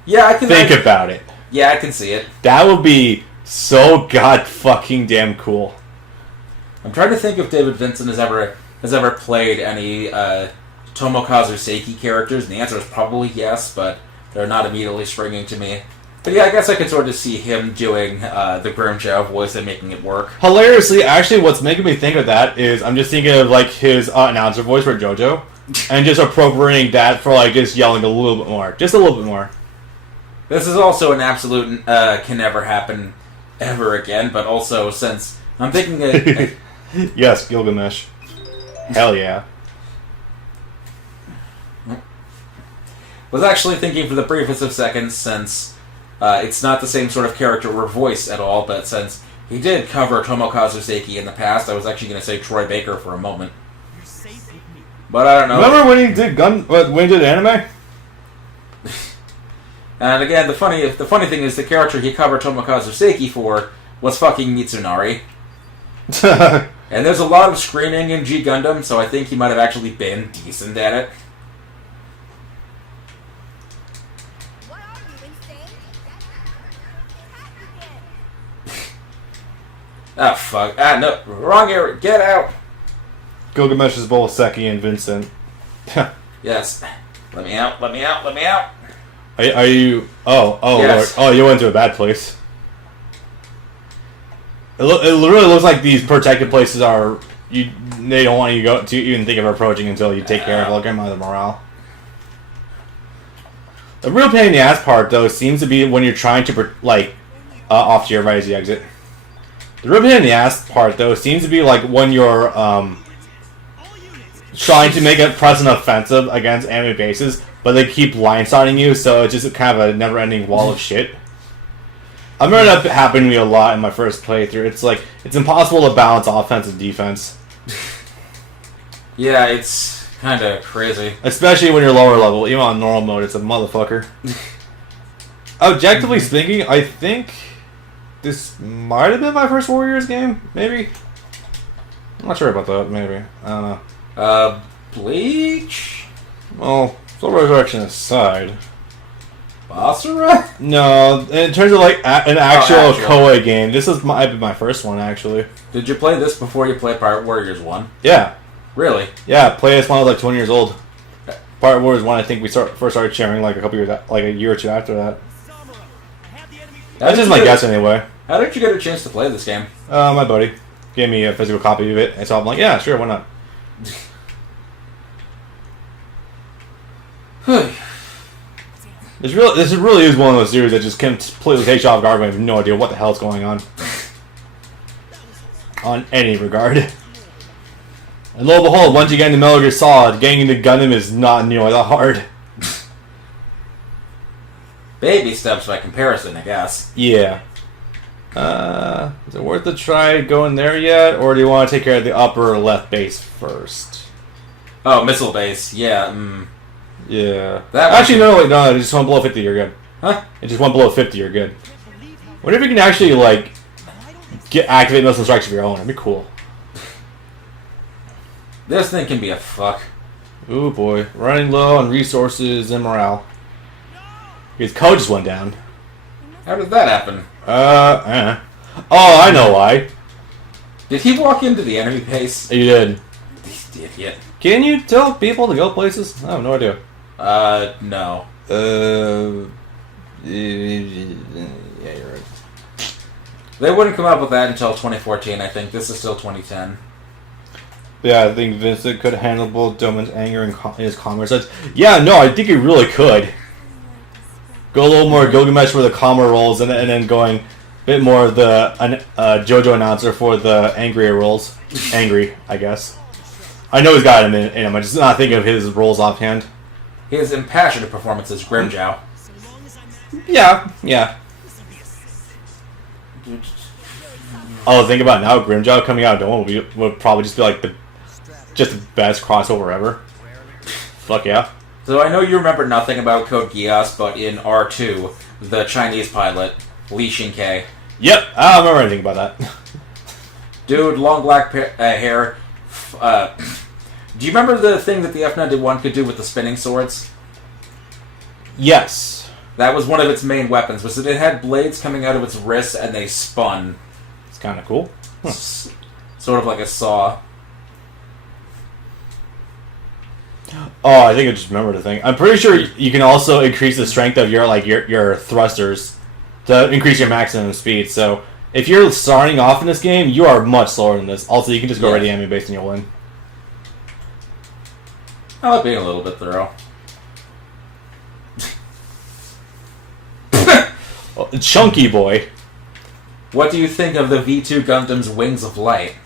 Yeah, I can think about it. Yeah, I can see it. That would be so god fucking damn cool. I'm trying to think if David Vincent has ever played any Tomokazu Seiki characters, and the answer is probably yes, but they're not immediately springing to me. But yeah, I guess I could sort of see him doing the Grimjow voice and making it work. Hilariously, actually, what's making me think of that is I'm just thinking of like his announcer voice for JoJo, and just appropriating that for like just yelling a little bit more, just a little bit more. This is also an absolute can never happen ever again, but also since I'm thinking yes, Gilgamesh. Hell yeah. Was actually thinking for the briefest of seconds, since it's not the same sort of character or voice at all, but since he did cover Tomokazu Seiki in the past, I was actually going to say Troy Baker for a moment. But I don't know. Remember when he did when he did anime? And again, the funny thing is the character he covered Tomokazu Seiki for was fucking Mitsunari. And there's a lot of screaming in G Gundam, so I think he might have actually been decent at it. What are you, insane? Ah, fuck. Ah, no. Wrong area. Get out. Gilgamesh is both Seki and Vincent. Yes. Let me out. Let me out. Let me out. Are you... Oh, Yes. Lord. Oh, you went to a bad place. It literally looks like these protected places are... They don't want you to even think of approaching until you take care of looking at the morale. The real pain in the ass part, though, seems to be when you're trying to, off to your right as you exit. The real pain in the ass part, though, seems to be, when you're, trying to make a present offensive against enemy bases, but they keep line-siding you, so it's just kind of a never-ending wall of shit. I remember that happened to me a lot in my first playthrough. It's impossible to balance offense and defense. Yeah, it's kind of crazy. Especially when you're lower level. Even on normal mode, it's a motherfucker. Objectively speaking, I think this might have been my first Warriors game, maybe? I'm not sure about that, maybe. I don't know. Bleach? Well, Soul Resurrection aside. Basara? No, in terms of like an actual actual. Koei game, this is my first one actually. Did you play this before you played Pirate Warriors 1? Yeah, Really? yeah. Play this when I was like 20 years old. Pirate Wars 1, I think we first started sharing like a year or two after that. That's just my guess anyway. How did you get a chance to play this game? My buddy gave me a physical copy of it, and so I'm like, yeah, sure, why not? This really is one of those series that just completely takes you off guard when you have no idea what the hell's going on any regard. And lo and behold, once you get into Metal Gear Solid, getting into Gundam is not nearly that hard. Baby steps by comparison, I guess. Yeah. Is it worth a try going there yet, or do you want to take care of the upper left base first? Oh, missile base. Yeah. Yeah. That Actually, no, wait, no, it just went below 50, you're good. Huh? It just went below 50, you're good. Wonder if you can actually, like, activate missile strikes of your own. That'd be cool. This thing can be a fuck. Ooh, boy. Running low on resources and morale. His code just went down. How did that happen? Oh, I know why. Did he walk into the enemy base? You did. This idiot. Can you tell people to go places? I have no idea. No. Yeah, you're right. They wouldn't come up with that until 2014, I think. This is still 2010. Yeah, I think Vincent could handle Doman's anger in his calmer sides. Yeah, no, I think he really could. Go a little more Gilgamesh for the calmer roles, and then going a bit more of the JoJo announcer for the angrier roles. Angry, I guess. I know he's got him in him. I'm just not thinking of his roles offhand. His impassioned performance is Grimjow. Yeah. Oh, think about it now. Grimjow coming out of Dome would probably just be like the best crossover ever. Fuck yeah. So I know you remember nothing about Code Geass, but in R2, the Chinese pilot, Li Xingke. Yep, I don't remember anything about that. Dude, long black hair. Do you remember the thing that the F-91 could do with the spinning swords? Yes. That was one of its main weapons, was that it had blades coming out of its wrists and they spun. It's kind of cool. Huh. Sort of like a saw. Oh, I think I just remembered the thing. I'm pretty sure you can also increase the strength of your thrusters to increase your maximum speed. So if you're starting off in this game, you are much slower than this. Also, you can just go right to the enemy base and you'll win. I like being a little bit thorough. Chunky boy. What do you think of the V2 Gundam's Wings of Light?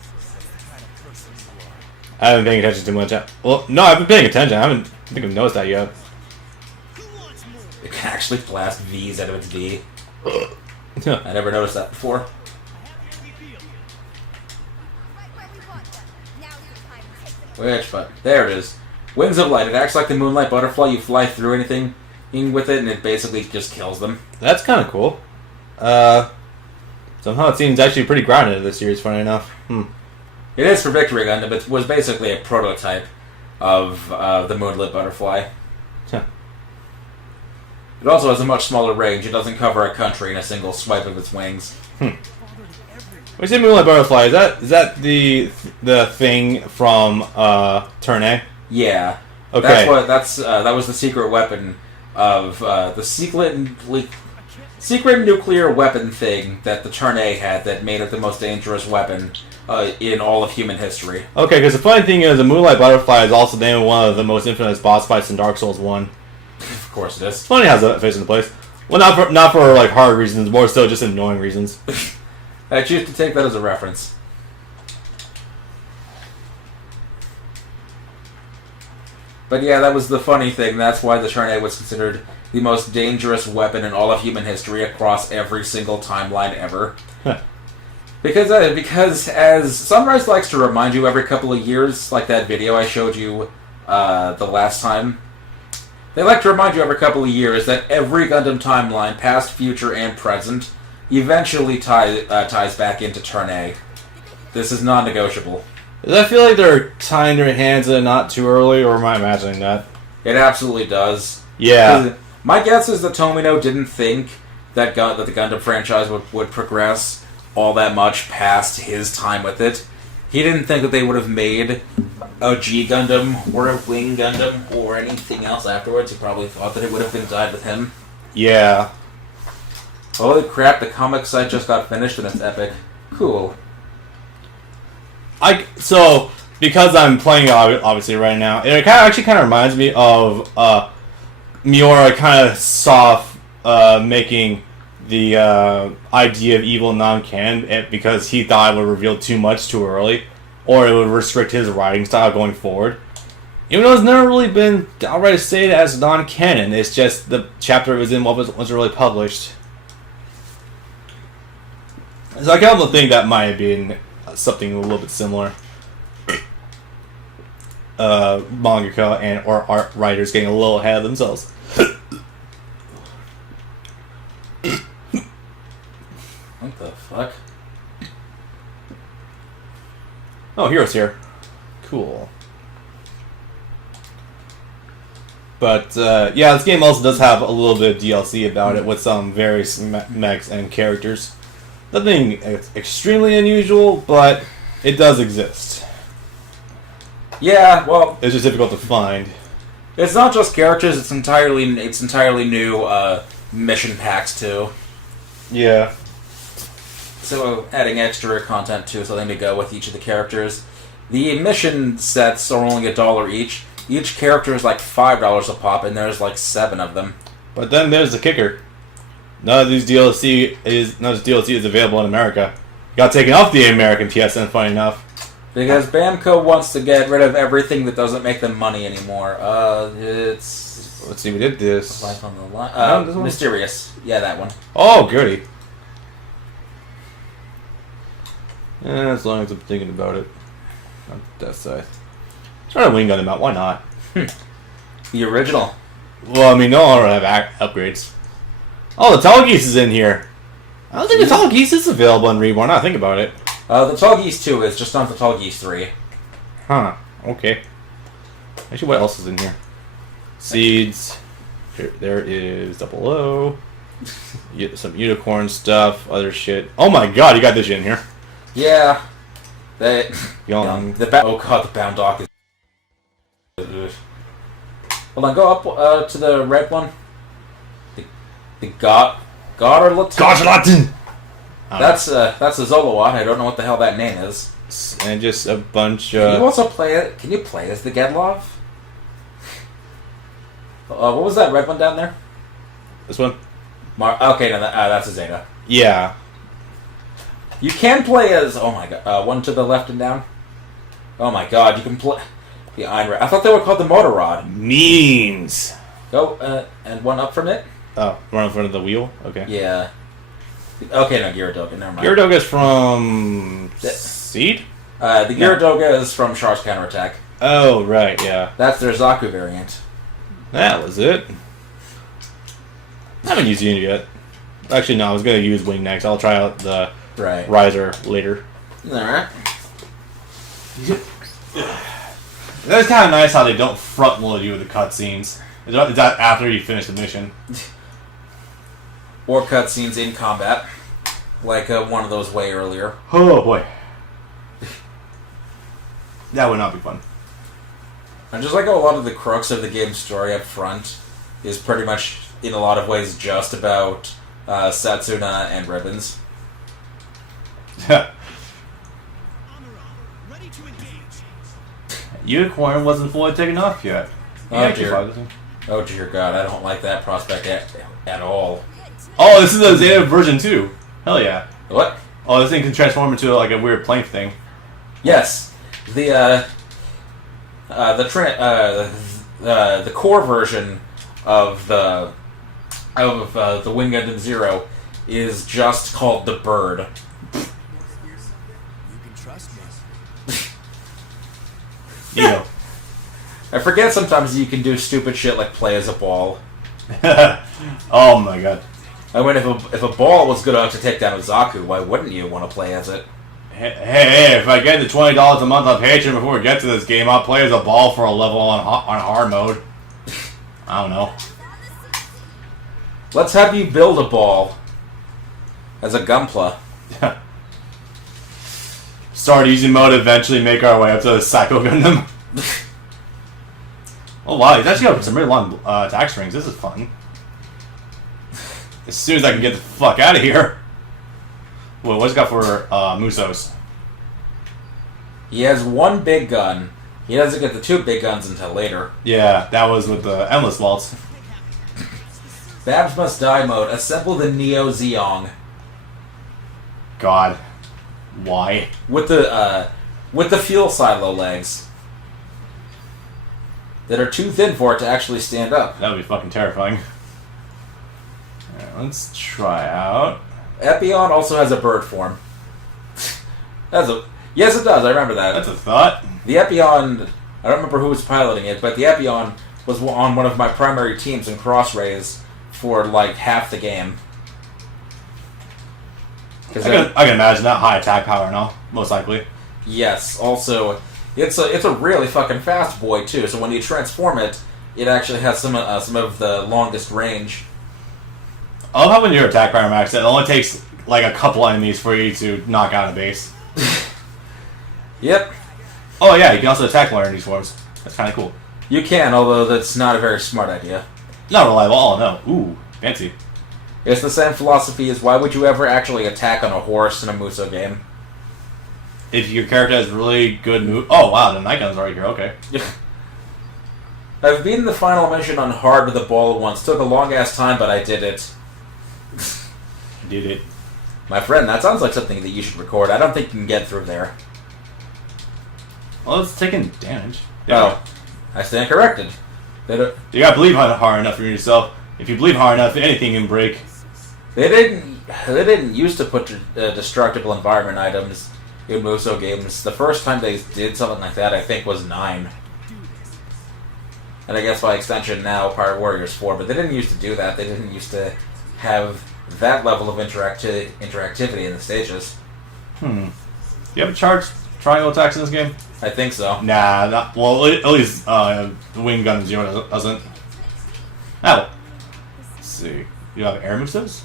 I haven't been paying attention too much. Well, no, I've been paying attention. I think I've noticed that yet. It can actually blast V's out of its V. Yeah. I never noticed that before. Right where we want them. Now's the time to take them. Which, but there it is. Wings of Light. It acts like the moonlight butterfly. You fly through anything with it, and it basically just kills them. That's kind of cool. Somehow it seems actually pretty grounded in this series, funny enough. It is for Victory Gundam. It was basically a prototype of the moonlit butterfly. Huh. It also has a much smaller range. It doesn't cover a country in a single swipe of its wings. When you say Moonlight Butterfly, is that the thing from Turn A? Yeah. Okay. That was the secret weapon of the secret nuclear weapon thing that the Turn A had that made it the most dangerous weapon in all of human history. Okay, because the funny thing is, the Moonlight Butterfly is also the name of one of the most infamous boss fights in Dark Souls 1. Of course it is. It's funny how that fits into place. Well, not for like hard reasons, more so just annoying reasons. I choose to take that as a reference. But yeah, that was the funny thing. That's why the Turn A was considered the most dangerous weapon in all of human history across every single timeline ever. Because as Sunrise likes to remind you every couple of years, like that video I showed you the last time, they like to remind you every couple of years that every Gundam timeline, past, future, and present, eventually ties back into Turn A. This is non-negotiable. Does I feel like they're tying their hands in not too early, or am I imagining that? It absolutely does. Yeah. My guess is that Tomino didn't think that the Gundam franchise would progress all that much past his time with it. He didn't think that they would have made a G Gundam or a Wing Gundam or anything else afterwards. He probably thought that it would have been died with him. Yeah. Holy crap, the comic site just got finished and it's epic. Cool. So because I'm playing it obviously right now, it actually kind of reminds me of Miura kind of soft making the idea of evil non-canon because he thought it would reveal too much too early, or it would restrict his writing style going forward. Even though it's never really been outright stated as non-canon, it's just the chapter it was in wasn't really published. So I can also think that might have been something a little bit similar. Mangaka and or art writers getting a little ahead of themselves. What the fuck? Oh, Hero's here. Cool. But, yeah, this game also does have a little bit of DLC about it with some various mechs and characters. Nothing extremely unusual, but it does exist. Yeah, well, It's just difficult to find. it's not just characters, it's entirely new mission packs too. Yeah. So adding extra content too, something to go with each of the characters. The mission sets are only $1 each. Each character is like $5 a pop, and there's like 7 of them. But then there's the kicker. None of this DLC is available in America. It got taken off the American PSN, funny enough. Because Bamco wants to get rid of everything that doesn't make them money anymore. It's Let's see, we did this. Life on the No, Line. this one? Mysterious. Yeah, that one. Oh, goody. Yeah, as long as I'm thinking about it. On that side. Try to Wing Gundam out, why not? The original. Well, I mean, no, I don't have upgrades. Oh, the Tall Geese is in here. I don't think the Tall Geese is available in Reborn, now I think about it. The Tall Geese 2 is, just not the Tall Geese 3. Huh, okay. Actually, what else is in here? Seeds. There is Double O. Some unicorn stuff, other shit. Oh my god, you got this shit in here. Yeah. Young. Oh god, the Bound Dock is... Hold on, go up to the red one. The God or Latin? Gosh, Latin! That's a Zolowatt. I don't know what the hell that name is. And just a bunch Can you also play it? Can you play as the Gedlov? What was that red one down there? This one? Okay, no, that's a Zeta. Yeah. You can play as... Oh my god. One to the left and down. Oh my god, you can play... The Einrad. I thought they were called the Motor Rod. Means. Go, and one up from it? Oh, right in front of the wheel? Okay. Yeah. Okay, no, Gyaradoga, never mind. Gyaradoga's from... Seed? The Gyaradoga is from Char's Counterattack. Oh, right, yeah. That's their Zaku variant. That was it. I haven't used Unity yet. Actually, no, I was going to use Wing next. I'll try out the Riser later. Alright. That's kind of nice how they don't front load you with the cutscenes. Is that after you finish the mission? Or cutscenes in combat. Like one of those way earlier. Oh, boy. That would not be fun. And just like a lot of the crux of the game's story up front is pretty much, in a lot of ways, just about Satsuna and Ribbons. Ready to engage. Unicorn wasn't fully taken off yet. Oh dear. Oh dear god, I don't like that prospect at all. Oh, this is the Zeta version 2. Hell yeah. What? Oh, this thing can transform into like a weird plank thing. Yes. The core version of the Wing Gundam Zero is just called the Bird. You can trust me. You know. I forget sometimes you can do stupid shit like play as a ball. Oh my god. I mean, if a ball was good enough to take down a Zaku, why wouldn't you want to play as it? Hey, if I get the $20 a month on Patreon before we get to this game, I'll play as a ball for a level on hard mode. I don't know. Let's have you build a ball as a Gunpla. Start easy mode, eventually make our way up to the Psycho Gundam. Oh wow, he's actually got some really long attack strings. This is fun. As soon as I can get the fuck out of here. Well, what's he got for Musos? He has one big gun. He doesn't get the two big guns until later. Yeah, that was with the Endless Waltz. Babs Must Die mode. Assemble the Neo Zeong. God. Why? With the fuel silo legs. That are too thin for it to actually stand up. That would be fucking terrifying. Alright, let's try out. Epion also has a bird form. Yes, it does. I remember that. That's a thought. The Epion, I don't remember who was piloting it, but the Epion was on one of my primary teams in Cross Rays for like half the game. I can imagine that high attack power now, most likely. Yes. Also, it's a really fucking fast boy too. So when you transform it, it actually has some of the longest range. I love how when you're attack power max, it only takes like a couple enemies for you to knock out a base. Yep. Oh yeah, you can also attack more in these forms. That's kind of cool. You can, although that's not a very smart idea. Not reliable. Oh no. Ooh, fancy. It's the same philosophy as why would you ever actually attack on a horse in a Muso game? If your character has really good move. Oh wow, the Night Gun's already here. Okay. I've beaten the final mission on hard with a ball once. Took a long ass time, but I did it. Did it. My friend, that sounds like something that you should record. I don't think you can get through there. Well, it's taking damage. Oh, I stand corrected. You gotta believe hard enough for yourself. If you believe hard enough, anything can break. They didn't used to put destructible environment items in Muso games. The first time they did something like that, I think, was 9. And I guess by extension now, Pirate Warriors 4. But they didn't used to do that. They didn't used to have that level of interactivity in the stages. Do you have a charged triangle attacks in this game? I think so. Nah, well, at least the Wing Gun Zero doesn't. Oh. Let's see. You have air moves? It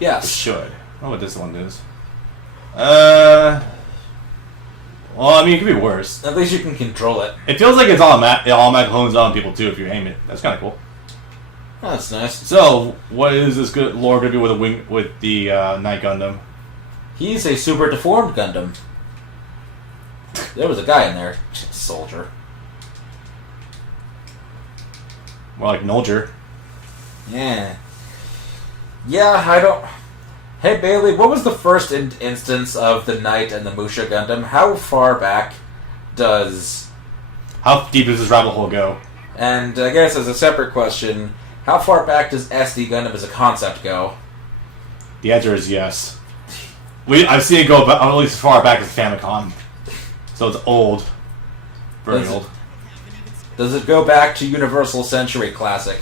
Yes. should. I don't know what this one is. Well, I mean, it could be worse. At least you can control it. It feels like it automatic hones on people, too, if you aim it. That's kind of cool. Oh, that's nice. So, what is this good lore going to do with the Night Gundam? He's a super deformed Gundam. There was a guy in there. Soldier. More like Nolger. Yeah. Yeah, I don't... Hey, Bailey, what was the first instance of the Knight and the Musha Gundam? How far back does... How deep does this rabbit hole go? And I guess as a separate question, how far back does SD Gundam as a concept go? The answer is yes. I've seen it go at least as far back as Famicom. So it's old. Very old. Does it go back to Universal Century Classic?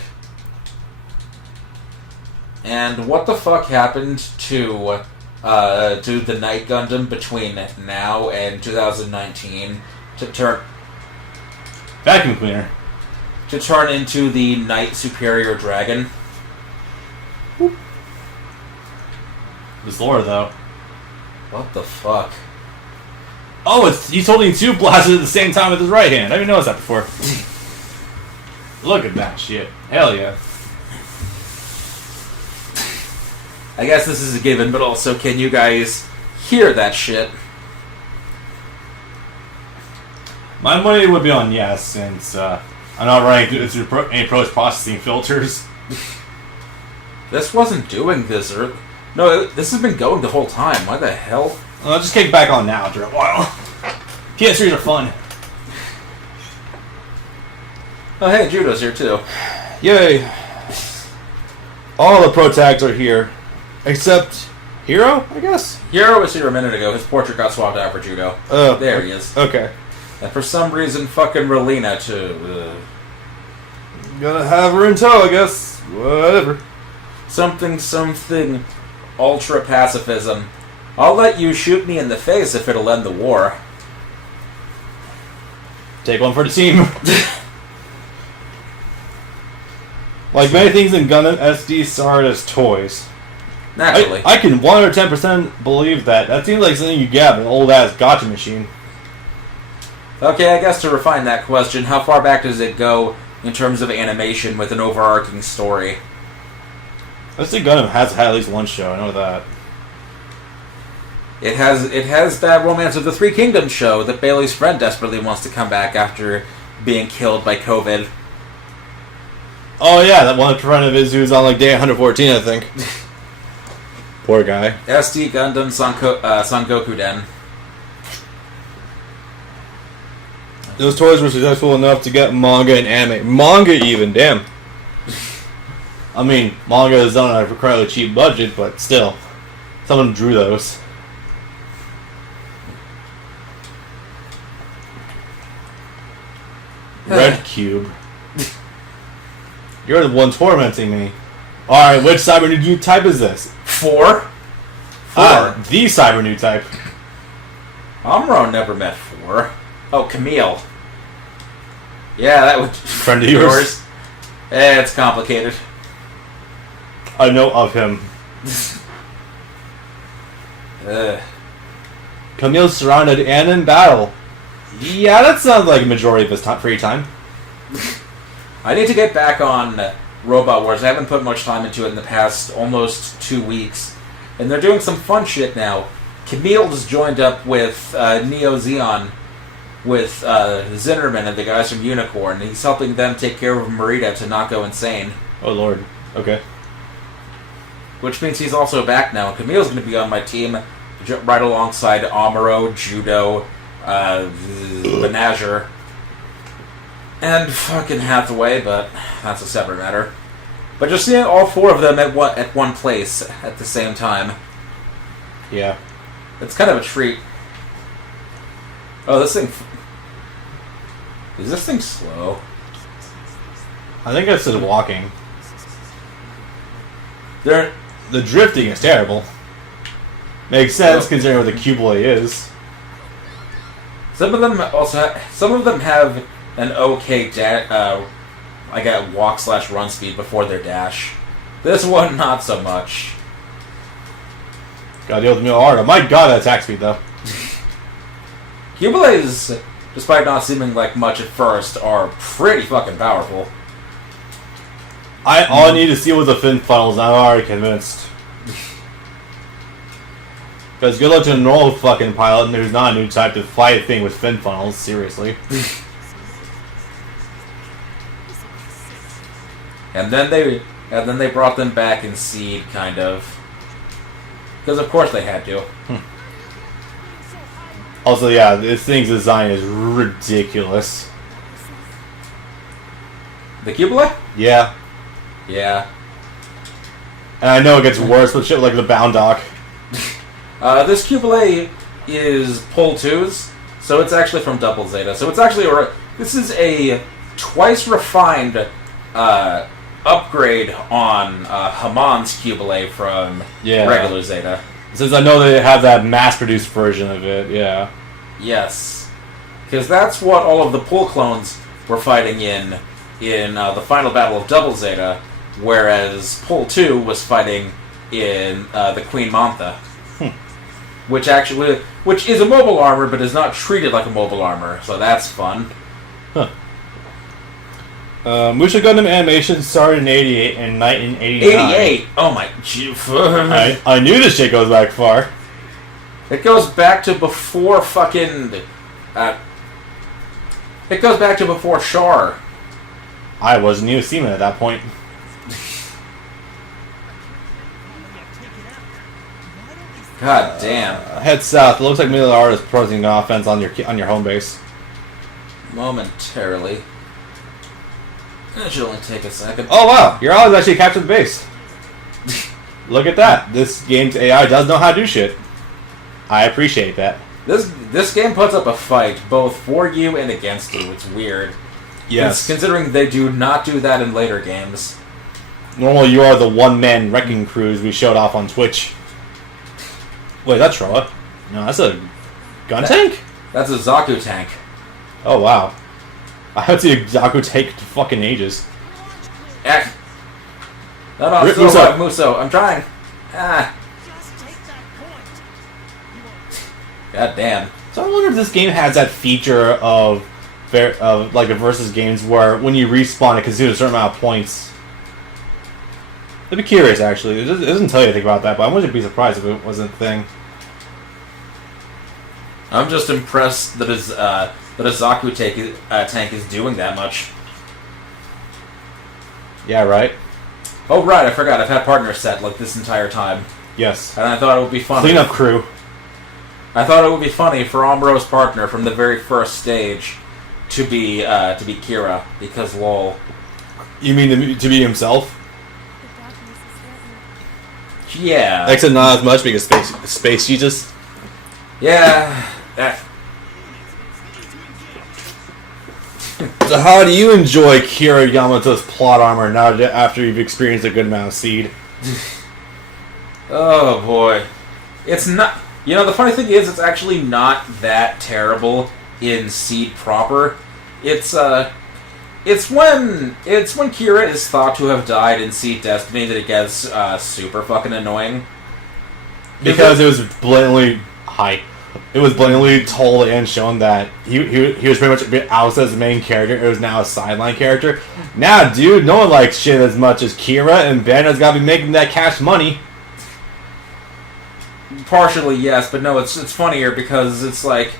And what the fuck happened to the Night Gundam between now and 2019 to turn Vacuum cleaner. to turn into the Night Superior Dragon? This lore, though. What the fuck? Oh, he's holding two blasters at the same time with his right hand. I didn't notice that before. Look at that shit. Hell yeah. I guess this is a given, but also, can you guys hear that shit? My money would be on yes, since I'm not running through any post-processing filters. This wasn't doing this, or... No, this has been going the whole time. Why the hell? I'll just kick back on now after a while. PS3s are fun. Oh, hey, Judo's here, too. Yay. All the pro tags are here. Except Hero, I guess? Hero was here a minute ago. His portrait got swapped out for Judo. Oh. There he is. Okay. And for some reason, fucking Relina, too. Gonna have her in tow, I guess. Whatever. Something, ultra pacifism. I'll let you shoot me in the face if it'll end the war. Take one for the team. Like many things in Gundam, SD started as toys. Naturally. I can 110% believe that. That seems like something you get an old-ass gotcha machine. Okay, I guess to refine that question, how far back does it go in terms of animation with an overarching story? I think Gundam has had at least one show, I know that. It has that Romance of the Three Kingdoms show that Bailey's friend desperately wants to come back after being killed by COVID. Oh yeah, that one friend of his who's on like day 114, I think. Poor guy. SD Gundam Son Goku Den. Those toys were successful enough to get manga and anime. Manga even, damn. I mean, manga is done on a incredibly cheap budget, but still. Someone drew those. Red Cube. You're the one tormenting me. Alright, which cyber new type is this? 4? The cyber new type. Amuro never met 4. Oh, Camille. Yeah, that would... Friend of yours? It's complicated. I know of him. Camille surrounded and in battle. Yeah, that sounds like a majority of his free time. I need to get back on Robot Wars. I haven't put much time into it in the past almost 2 weeks. And they're doing some fun shit now. Camille's joined up with Neo Zeon, with Zinnerman and the guys from Unicorn. And he's helping them take care of Marita to not go insane. Oh lord. Okay. Which means he's also back now. Camille's going to be on my team right alongside Amuro, Judo, Menager, and fucking Hathaway, but that's a separate matter. But just seeing all 4 of them at one place at the same time. Yeah. It's kind of a treat. Oh, this thing... Is this thing slow? I think that's just walking. They're... The drifting is terrible. Makes sense considering what the Qblade is. Some of them have an okay walk/run speed before their dash. This one, not so much. Gotta deal with Mil Ardo. My god, that attack speed though. Qblades, despite not seeming like much at first, are pretty fucking powerful. All I need to see was the fin funnels, and I'm already convinced. Because good luck to a normal fucking pilot, and there's not a new type to fight a thing with fin funnels, seriously. And then they brought them back in Seed, kind of. Because of course they had to. Also, yeah, this thing's design is ridiculous. The Qblade? Yeah. Yeah. And I know it gets worse with shit like the Bound Dock. This Qblade is Pull 2's, so it's actually from Double Zeta. So it's actually this is a twice refined upgrade on Hamon's Qblade from regular Zeta. Since I know they have that mass-produced version of it, yeah. Yes. Because that's what all of the Pull clones were fighting in the final battle of Double Zeta, whereas Pull 2 was fighting in the Queen Mantha. Which is a mobile armor, but is not treated like a mobile armor, so that's fun. Huh. Musha Gundam animation started in 88 and Night in 89. 88? Oh my... I knew this shit goes back far. It goes back to before fucking... it goes back to before Char. I wasn't even a seaman at that point. God damn. Head south. It looks like Mil Ardo is pressing offense on your home base. Momentarily. It should only take a second. Oh wow, your allies actually captured the base. Look at that. This game's AI does know how to do shit. I appreciate that. This game puts up a fight, both for you and against you. It's weird. Yes. Considering they do not do that in later games. Normally you are the one-man wrecking crews we showed off on Twitch. Wait, that's Pllot. No, that's a gun tank? That's a Zaku tank. Oh, wow. I haven't seen a Zaku tank in fucking ages. Eh. No, Rip still Muso. alive, Muso. I'm trying. Ah. Just take that point. You won't. God damn. So I wonder if this game has that feature of like the versus games where when you respawn it consumes a certain amount of points. I'd be curious, actually. It doesn't tell you anything about that, but I wouldn't be surprised if it wasn't a thing. I'm just impressed that a Zaku tank is doing that much. Yeah, right? Oh right, I forgot. I've had partners set like this entire time, Yes. and I thought it would be funny. Cleanup crew. I thought it would be funny for Amuro's partner from the very first stage to be Kira, because lol. You mean to be himself? The darkness is threatening. Yeah. Except not as much because space Jesus. Yeah. So how do you enjoy Kira Yamato's Pllot armor now after you've experienced a good amount of seed? Oh boy. It's not. You know, the funny thing is, it's actually not that terrible in Seed proper. It's when Kira is thought to have died in Seed Destiny that it gets super fucking annoying. Because it was blatantly It was blatantly told and shown that he was pretty much out as the main character. It was now a sideline character. Now, dude, no one likes shit as much as Kira, and Banner's got to be making that cash money. Partially, yes, but no, it's funnier because it's like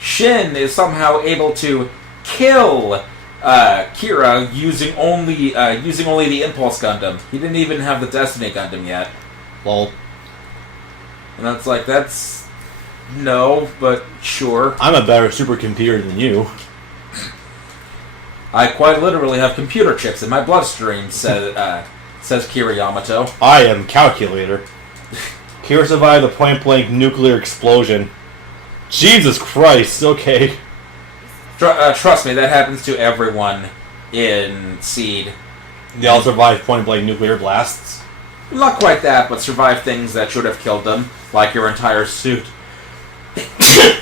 Shin is somehow able to kill Kira using only the Impulse Gundam. He didn't even have the Destiny Gundam yet. Lol. And that's like, that's... No, but sure. I'm a better supercomputer than you. I quite literally have computer chips in my bloodstream, says Kira Yamato. I am calculator. Kira survived a point-blank nuclear explosion. Jesus Christ, okay. Trust me, that happens to everyone in Seed. They all survived point-blank nuclear blasts. Not quite that, but survive things that should have killed them, like your entire suit.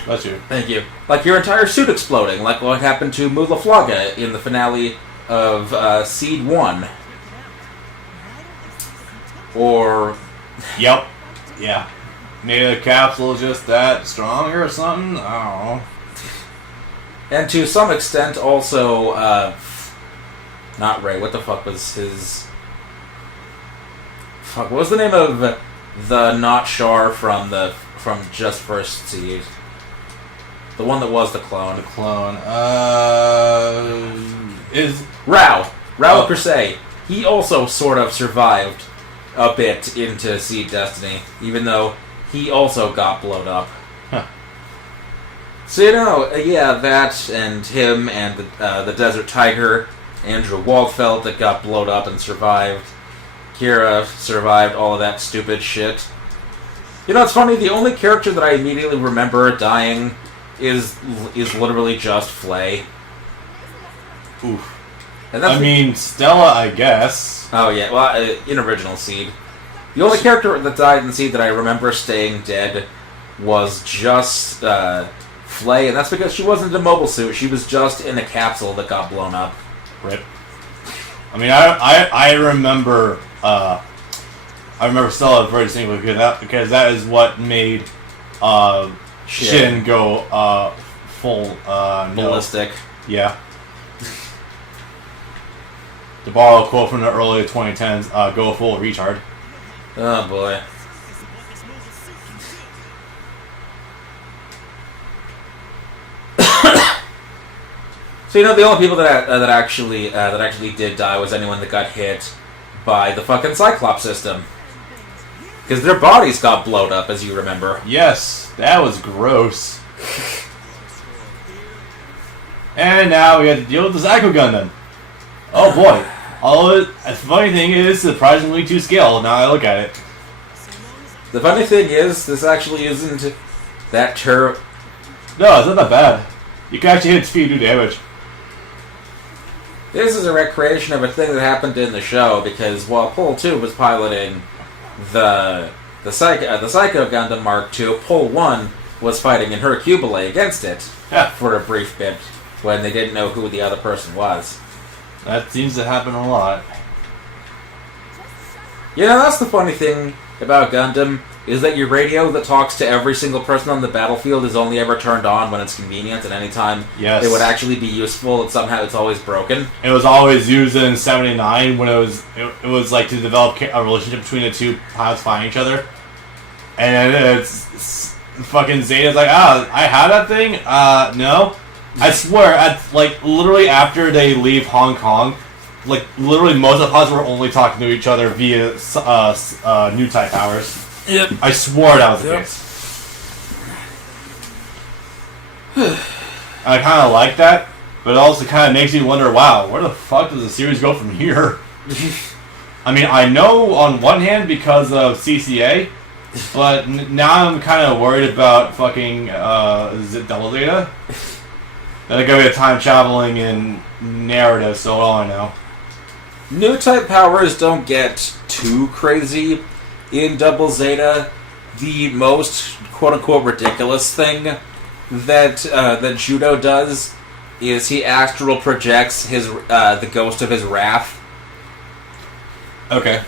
That's you. Thank you. Like your entire suit exploding, like what happened to Mulaflaga in the finale of Seed 1. Or... Yep. Yeah. Maybe the capsule is just that stronger or something? I don't know. And to some extent also, not Ray, what the fuck was his... Fuck, what was the name of the not Char from Just First Seed? The one that was the clone. The clone. Is... Rao Crusade. He also sort of survived a bit into Seed Destiny, even though he also got blowed up. Huh. So, you know, yeah, that and him and the Desert Tiger, Andrew Waldfeld that got blowed up and survived. Kira survived all of that stupid shit. You know, it's funny, the only character that I immediately remember dying is literally just Flay. Oof. And that's I mean, Stella, I guess. Oh yeah, well, in original Seed. The only character that died in Seed that I remember staying dead was just Flay, and that's because she wasn't in a mobile suit, she was just in a capsule that got blown up. Rip. I mean, I remember Stella very distinctly because that is what made Shin go full ballistic. No. Yeah. To borrow a quote from the early 2010s, go full retard. Oh boy. So you know, the only people that actually did die was anyone that got hit by the fucking Cyclops system, because their bodies got blowed up, as you remember. Yes, that was gross. And now we have to deal with the Zaku Gundam. Oh boy. The funny thing is, surprisingly to scale, now I look at it. The funny thing is, this actually isn't that terrible. No, it's not that bad. You can actually hit speed and do damage. This is a recreation of a thing that happened in the show, because while Pllot 2 was piloting the the Psycho Gundam Mark II, Pol 1 was fighting in Hercule against it for a brief bit when they didn't know who the other person was. That seems to happen a lot. You know, that's the funny thing about Gundam, is that your radio that talks to every single person on the battlefield is only ever turned on when it's convenient, and anytime it would actually be useful, and somehow it's always broken. It was always used in 79 when it was like to develop a relationship between the two pilots fighting each other. And it's fucking Zeta's like, I had that thing? No. I swear, literally after they leave Hong Kong, literally most of the pilots were only talking to each other via new type powers. Yep. I swore that was the case. I kind of like that, but it also kind of makes you wonder, wow, where the fuck does the series go from here? I mean, I know on one hand because of CCA, but now I'm kind of worried about fucking Double Zeta. They're going to be time traveling in narrative, so all I know. New type powers don't get too crazy in Double Zeta. The most quote-unquote ridiculous thing that Judo does is he astral projects his the ghost of his wrath. Okay.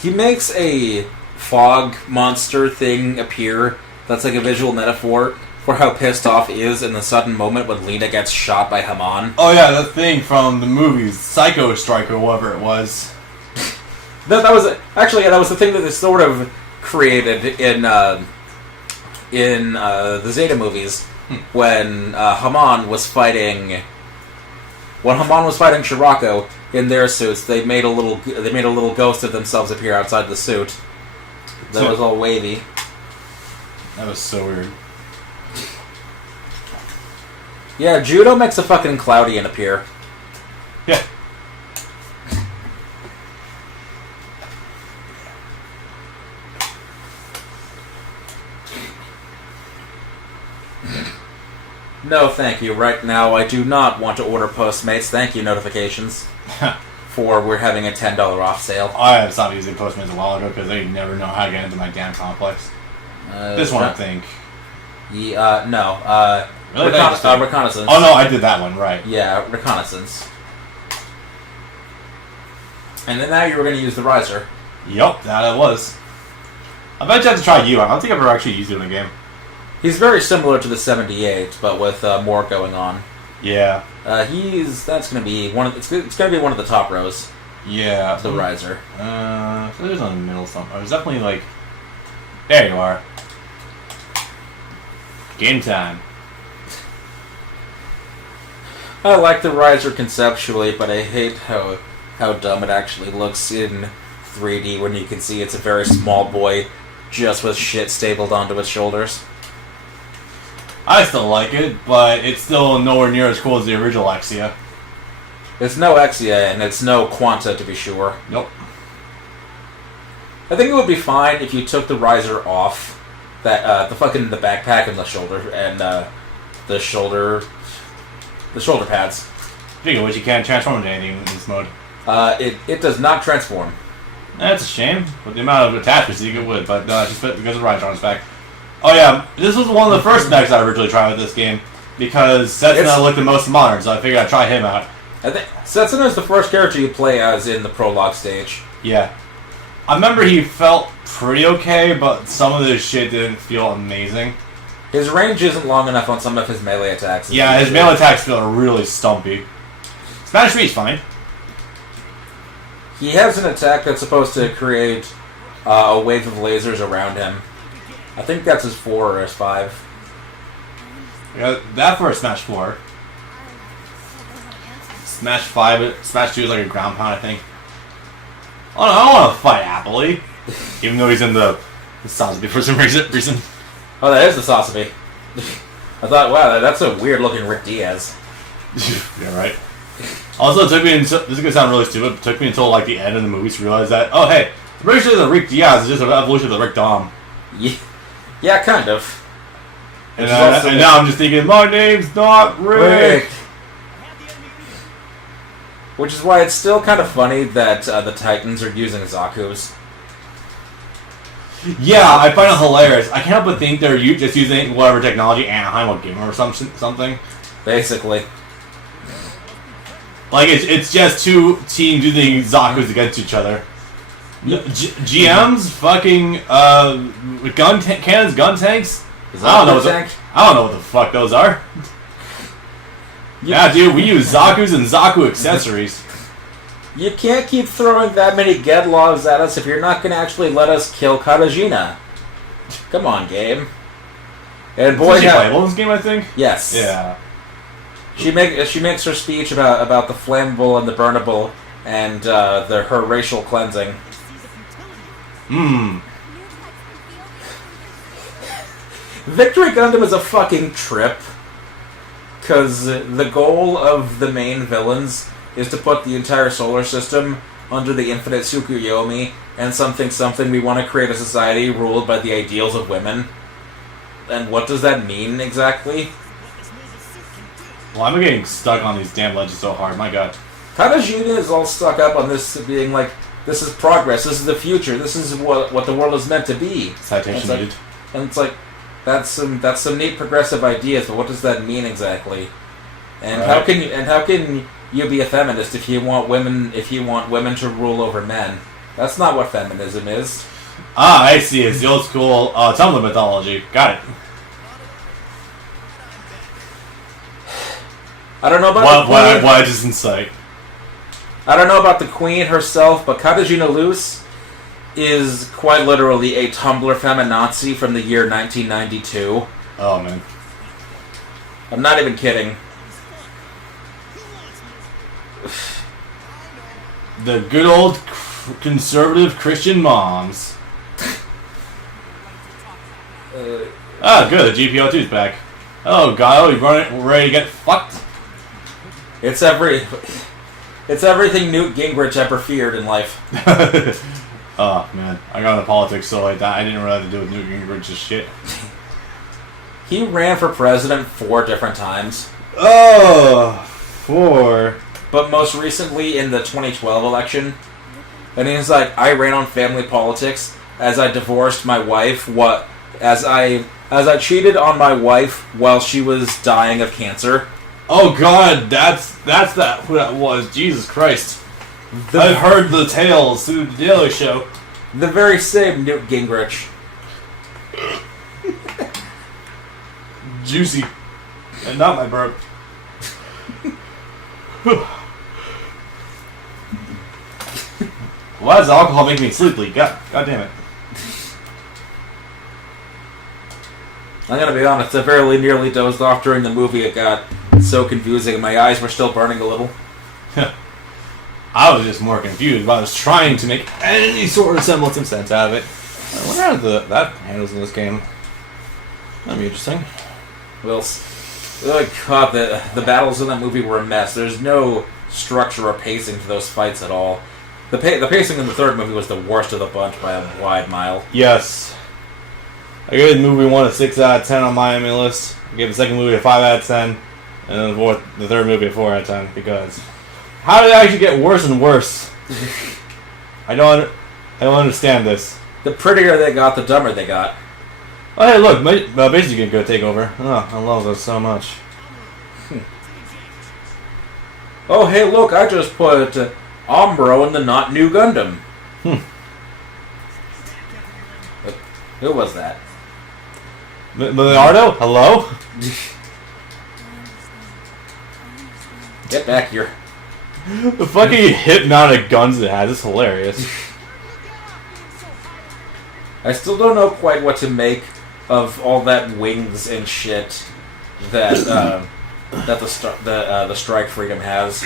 He makes a fog monster thing appear that's like a visual metaphor for how pissed off he is in the sudden moment when Lena gets shot by Haman. Oh yeah, that thing from the movies, Psycho Strike or whatever it was. That was the thing that they sort of created in the Zeta movies when Haman was fighting. When Haman was fighting Shirako in their suits, they made a little ghost of themselves appear outside the suit. That was all wavy. That was so weird. Yeah, Judo makes a fucking Cloudian appear. Yeah. No, thank you. Right now, I do not want to order Postmates. Thank you, notifications. For we're having a $10 off sale. I have stopped using Postmates a while ago because they never know how to get into my damn complex. This one, I think. No. Really? Reconnaissance. Oh no, I did that one, right. Yeah, Reconnaissance. And then now you were going to use the Riser. Yup, that it was. I bet you have to try you. I don't think I've ever actually used it in a game. He's very similar to the 78, but with more going on. Yeah. That's going to be one of it's going to be one of the top rows. Yeah. The Riser. So there's on the middle somewhere. There's definitely like. There you are. Game time. I like the Riser conceptually, but I hate how dumb it actually looks in 3D when you can see it's a very small boy just with shit stapled onto its shoulders. I still like it, but it's still nowhere near as cool as the original Exia. It's no Exia, and it's no Quanta, to be sure. Nope. I think it would be fine if you took the Riser off, the backpack and the shoulder, and the shoulder pads. Speaking of which, you can't transform into anything in this mode. It does not transform. That's a shame. With the amount of attachments you get would, but just because of Riser on its back. Oh yeah, this was one of the first mechs I originally tried with this game because Setsuna looked the most modern, so I figured I'd try him out. I think Setsuna is the first character you play as in the prologue stage. Yeah. I remember he felt pretty okay, but some of this shit didn't feel amazing. His range isn't long enough on some of his melee attacks. Yeah, his melee attacks feel really stumpy. Spanish Reed's fine. He has an attack that's supposed to create a wave of lasers around him. I think that's his 4 or his 5. Yeah, that for a Smash 4. Smash 5, Smash 2 is like a ground pound, I think. Oh no, I don't want to fight Appley. Even though he's in the Sazabi for some reason. Oh, that is the Sasabi. I thought, wow, that's a weird looking Rick Diaz. Yeah, right. Also, it took me until, this is going to sound really stupid, but it took me until like the end of the movie to realize that, oh hey, I'm pretty sure the Rick Diaz is just an evolution of the Rick Dom. Yeah, kind of. And now I'm just thinking, my name's not Rick. Which is why it's still kind of funny that the Titans are using Zaku's. Yeah, I find it hilarious. I can't help but think they're just using whatever technology Anaheim will give them or something. Basically. Like, it's just two teams using Zaku's against each other. GM's fucking, cannons, gun tanks? I don't know what the fuck those are. Yeah, dude, we use Zaku's and Zaku accessories. You can't keep throwing that many Gedlogs at us if you're not going to actually let us kill Katajina. Come on, game. And boy, is she playable in this game, I think? Yes. Yeah. She makes her speech about the flammable and the burnable and her racial cleansing. Victory Gundam is a fucking trip, because the goal of the main villains is to put the entire solar system under the infinite Tsukuyomi and something we want to create a society ruled by the ideals of women. And what does that mean exactly? Well, I'm getting stuck on these damn legends so hard, my god. Katajina is all stuck up on this being like, this is progress, this is the future, this is what the world is meant to be. Citation needed. And it's like, that's some neat progressive ideas, but what does that mean exactly? And how can you be a feminist if you want women to rule over men? That's not what feminism is. Ah, I see. It's the old school Tumblr mythology. Got it. I don't know about the queen. Why just insight? I don't know about the queen herself, but Katajina Luce is quite literally a Tumblr feminazi from the year 1992. Oh man, I'm not even kidding. The good old conservative Christian moms. Good. The GPO2's back. Oh god, we're ready to get fucked. It's everything Newt Gingrich ever feared in life. Oh man, I got into politics so like that. I didn't really have to do with Newt Gingrich's shit. He ran for president 4 different times. Oh, 4. But most recently in the 2012 election. And he's like, I ran on family politics as I divorced my wife. As I cheated on my wife while she was dying of cancer. Oh god, that's who that was. Jesus Christ. I've heard the tales through the Daily Show. The very same Newt Gingrich. Juicy. And not my burp. Why does alcohol make me sleepy? God damn it. I'm gonna be honest, I very nearly dozed off during the movie. It got so confusing and my eyes were still burning a little. I was just more confused, but I was trying to make any sort of semblance of sense out of it. I wonder how that handles in this game. That'd be interesting. Well, oh god, the battles in that movie were a mess. There's no structure or pacing to those fights at all. The pacing in the third movie was the worst of the bunch by a wide mile. Yes. I gave the movie 1 a 6 out of 10 on my enemy list. I gave the second movie a 5 out of 10. And then the third movie a 4 out of 10. Because how did it actually get worse and worse? I don't understand this. The prettier they got, the dumber they got. Oh hey look, basically can go take over. Oh, I love this so much. Oh hey look, I just put Umbro in the not new Gundam. Who was that? Leonardo? Hello? Get back here. The fucking hypnotic guns it has is hilarious. I still don't know quite what to make of all that wings and shit that the Strike Freedom has.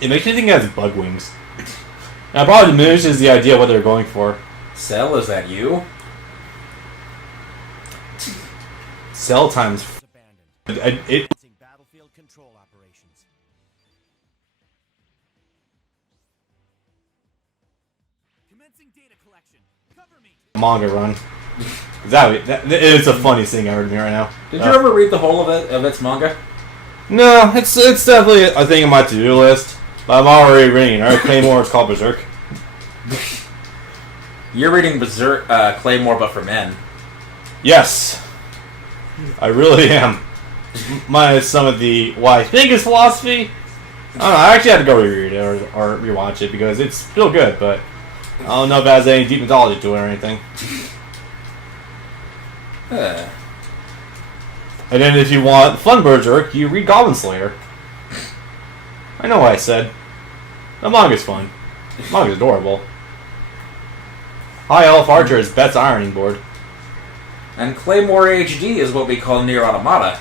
It makes me think it has bug wings. That probably diminishes the idea of what they're going for. Cell, is that you? Cell times. It battlefield control operations. Commencing data collection. Cover me. manga run. It's the funniest thing I've heard of me right now. Did you ever read the whole of its manga? No, it's definitely a thing on my to-do list. But I'm already reading it. Claymore, it's called Berserk. You're reading Berserk, Claymore, but for men. Yes, I really am. Minus some of the what I think is philosophy. I don't know. I actually had to go reread it or rewatch it because it's still good, but I don't know if it has any deep mythology to it or anything. Uh, And then if you want fun Berserk, you read Goblin Slayer. I know what I said. The manga's fun. The manga's adorable. High Elf Archer is Bet's ironing board. and Claymore HD is what we call Nier Automata.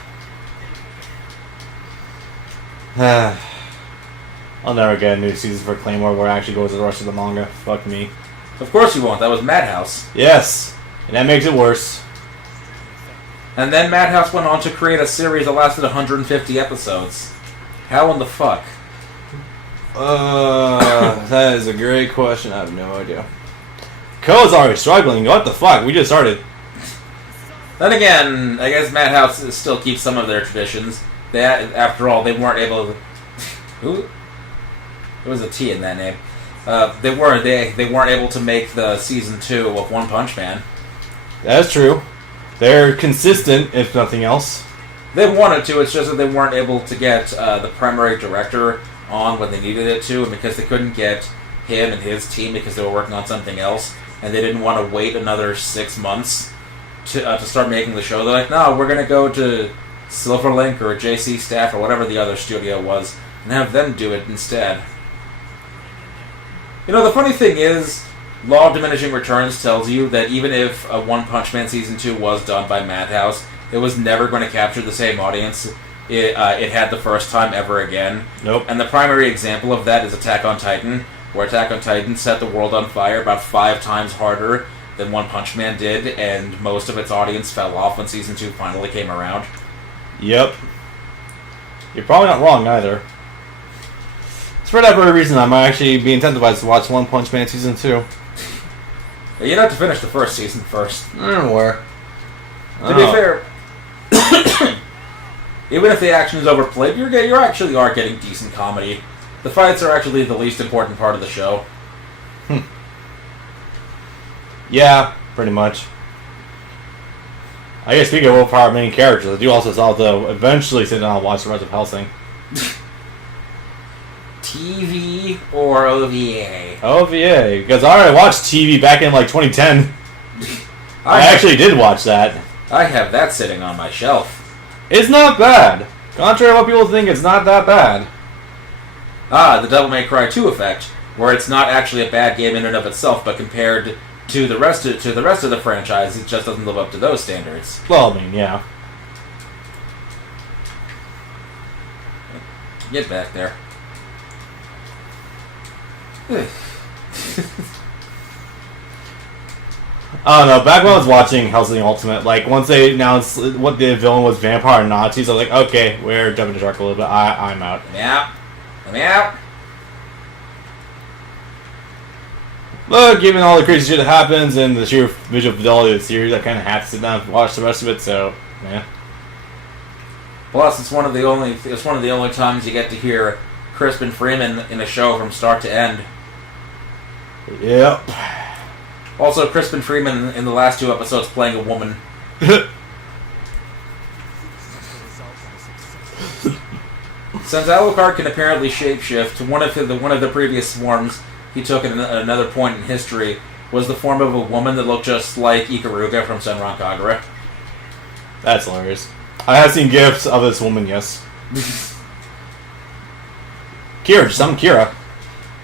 I'll never get a new season for Claymore where it actually goes to the rest of the manga. Fuck me. Of course you won't. That was Madhouse. Yes, and that makes it worse. And then Madhouse went on to create a series that lasted 150 episodes. How in the fuck? That is a great question. I have no idea. Ko's already struggling. What the fuck? We just started. Then again, I guess Madhouse still keeps some of their traditions. They, after all, they weren't able to... Who? There was a T in that name. They weren't able to make the season 2 of One Punch Man. That's true. They're consistent, if nothing else. They wanted to, it's just that they weren't able to get the primary director on when they needed it to, and because they couldn't get him and his team because they were working on something else, and they didn't want to wait another 6 months to start making the show. They're like, no, we're going to go to Silverlink or JC Staff or whatever the other studio was, and have them do it instead. You know, the funny thing is, Law of Diminishing Returns tells you that even if One Punch Man Season 2 was done by Madhouse, it was never going to capture the same audience it had the first time ever again. Nope. And the primary example of that is Attack on Titan, where Attack on Titan set the world on fire about 5 times harder than One Punch Man did, and most of its audience fell off when Season 2 finally came around. Yep. You're probably not wrong either. For that very reason, I might actually be incentivized to watch One Punch Man Season 2. You'd have to finish the first season first. I don't know where. To be fair, even if the action is overplayed, you actually are getting decent comedy. The fights are actually the least important part of the show. Yeah, pretty much. I guess speaking of willpower main characters, I do also saw to eventually sit down and watch the rest of Hellsing. TV or OVA? OVA, because I already watched TV back in like 2010. I actually did watch that. I have that sitting on my shelf. It's not bad. Contrary to what people think, it's not that bad. The Devil May Cry 2 effect, where it's not actually a bad game in and of itself, but compared to the rest of the franchise, it just doesn't live up to those standards. Well, I mean, yeah. Get back there. I don't know, back when I was watching Hellsing Ultimate, like, once they announced what the villain was vampire Nazis, I was like, okay, we're jumping the shark a little bit, I'm out. Let me out. But given all the crazy shit that happens and the sheer visual fidelity of the series, I kind of have to sit down and watch the rest of it, so, yeah. Plus, it's one of the only times you get to hear Crispin Freeman in a show from start to end. Yep. Also, Crispin Freeman in the last 2 episodes playing a woman. Since Alucard can apparently shapeshift, one of the previous swarms he took at another point in history was the form of a woman that looked just like Ikaruga from Senran Kagura. That's hilarious. I have seen gifs of this woman, yes. Kira, just summon Kira.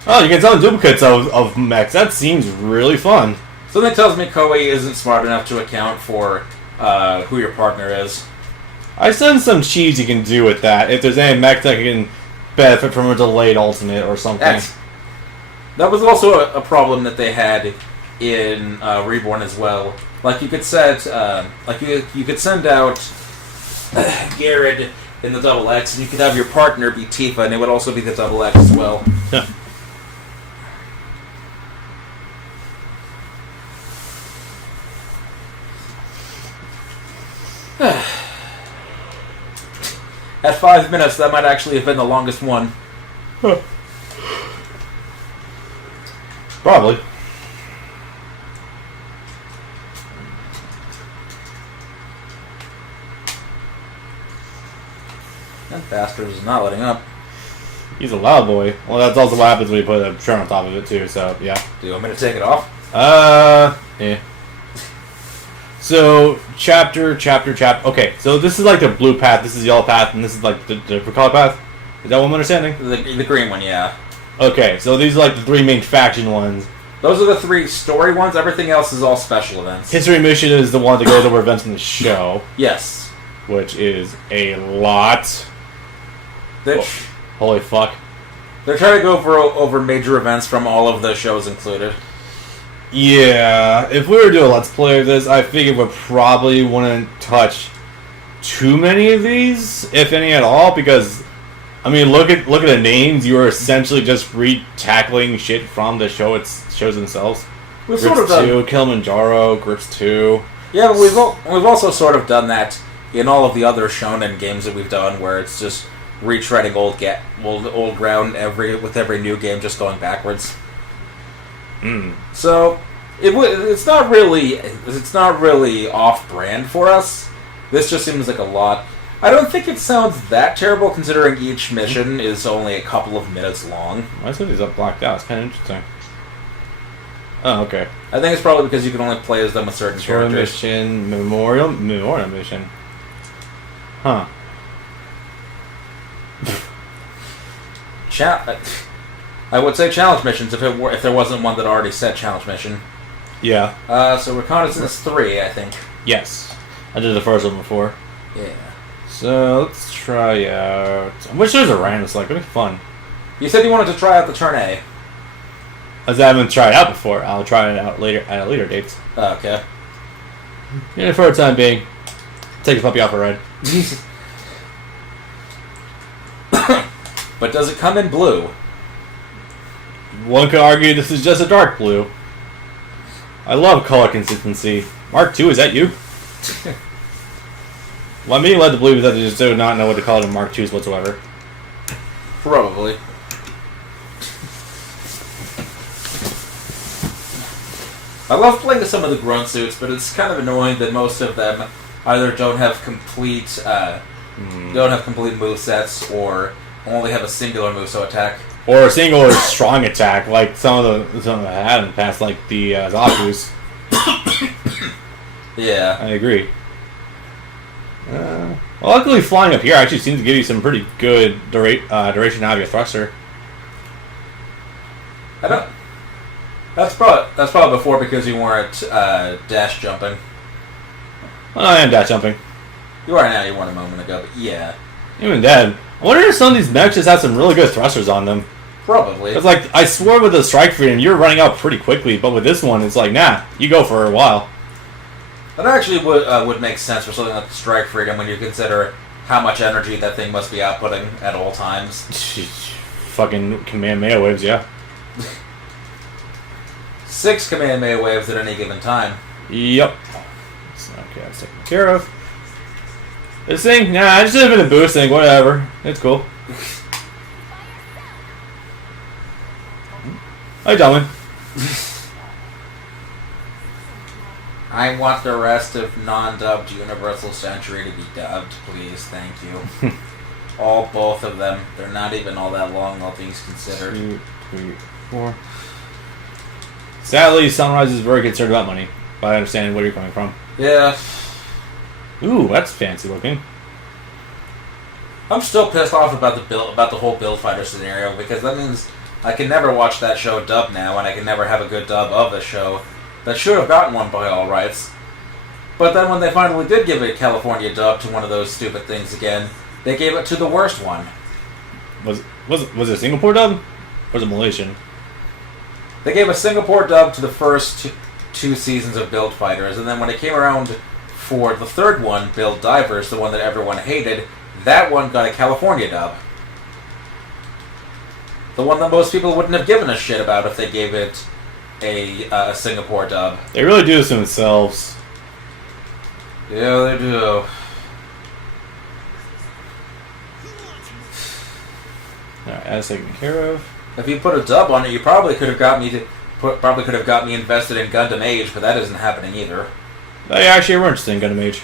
Oh, you can summon duplicates of mechs. That seems really fun. Something tells me Koei isn't smart enough to account for who your partner is. I sense some cheese you can do with that. If there's any mech that can benefit from a delayed ultimate or something. That was also a problem that they had in Reborn as well. Like you could set, you could send out Garrett in the Double X, and you could have your partner be Tifa, and it would also be the Double X as well. At 5 minutes, that might actually have been the longest one. Probably. That bastard is not letting up. He's a loud boy. Well, that's also what happens when you put a shirt on top of it, too, so, yeah. Do you want me to take it off? Yeah. So, chapter. Okay, so this is like the blue path, this is the yellow path, and this is like the different color path? Is that what I'm understanding? The green one, yeah. Okay, so these are like the three main faction ones. Those are the 3 story ones. Everything else is all special events. History Mission is the one that goes over events in the show. Yes. Which is a lot. Holy fuck. They're trying to go over major events from all of the shows included. Yeah, if we were to do a Let's Play of this, I figured we probably wouldn't touch too many of these, if any at all, because, I mean, look at the names. You are essentially just re-tackling shit from the shows themselves. We've Grips sort of done 2, Kilimanjaro, Grips 2. Yeah, but we've also sort of done that in all of the other shonen games that we've done, where it's just retreading old ground with every new game, just going backwards. So it's not really off-brand for us. This just seems like a lot. I don't think it sounds that terrible, considering each mission is only a couple of minutes long. Why is these up blacked out? It's kind of interesting. Oh, okay. I think it's probably because you can only play as them with certain characters. Mission, Memorial Mission. Huh. I would say challenge missions if there wasn't one that already said challenge mission. Yeah. So Reconnaissance 3, I think. Yes. I did the first one before. Yeah. So let's try out. I wish there was a random select. It'd be fun. You said you wanted to try out the turn A. As I haven't tried it out before, I'll try it out later at a later date. Okay. Yeah, for the time being, take the puppy off a ride. But does it come in blue? One could argue this is just a dark blue. I love color consistency. Mark II, is that you? Well, I'm being led to believe that they just do not know what to call it in Mark IIs whatsoever. Probably. I love playing with some of the grunt suits, but it's kind of annoying that most of them either don't have complete movesets or only have a singular moveset attack. Or a single strong attack, like some of them had in the past, like the Zaku's. Yeah. I agree. Well, luckily flying up here actually seems to give you some pretty good duration out of your thruster. I don't. That's probably before because you weren't dash jumping. Well, I am dash jumping. You are now. You weren't a moment ago, but yeah. Even then, I wonder if some of these mechs just have some really good thrusters on them. Probably. It's like, I swore with the Strike Freedom, you're running out pretty quickly, but with this one, it's like, nah, you go for a while. That actually would make sense for something like Strike Freedom when you consider how much energy that thing must be outputting at all times. Fucking Kamehameha waves, yeah. 6 Kamehameha waves at any given time. Yep. Okay, that's taken care of. This thing, nah, I just did a bit of boosting, whatever. It's cool. Hi, Delman. I want the rest of non-dubbed Universal Century to be dubbed, please. Thank you. Both of them. They're not even all that long, all things considered. 2, 3, 4. Sadly, Sunrise is very concerned about money, but I understand where you're coming from. Yeah. Ooh, that's fancy looking. I'm still pissed off about the whole Build Fighter scenario, because that means I can never watch that show dubbed now, and I can never have a good dub of the show that should have gotten one by all rights. But then when they finally did give a California dub to one of those stupid things again, they gave it to the worst one. Was it a Singapore dub? Or was it Malaysian? They gave a Singapore dub to the first two seasons of Build Fighters, and then when it came around for the third one, Build Divers, the one that everyone hated, that one got a California dub. The one that most people wouldn't have given a shit about if they gave it a Singapore dub. They really do this to themselves. Yeah, they do. Alright, that's taken care of. If you put a dub on it, you probably could have got me invested in Gundam Age, but that isn't happening either. They actually were interested in Gundam Age.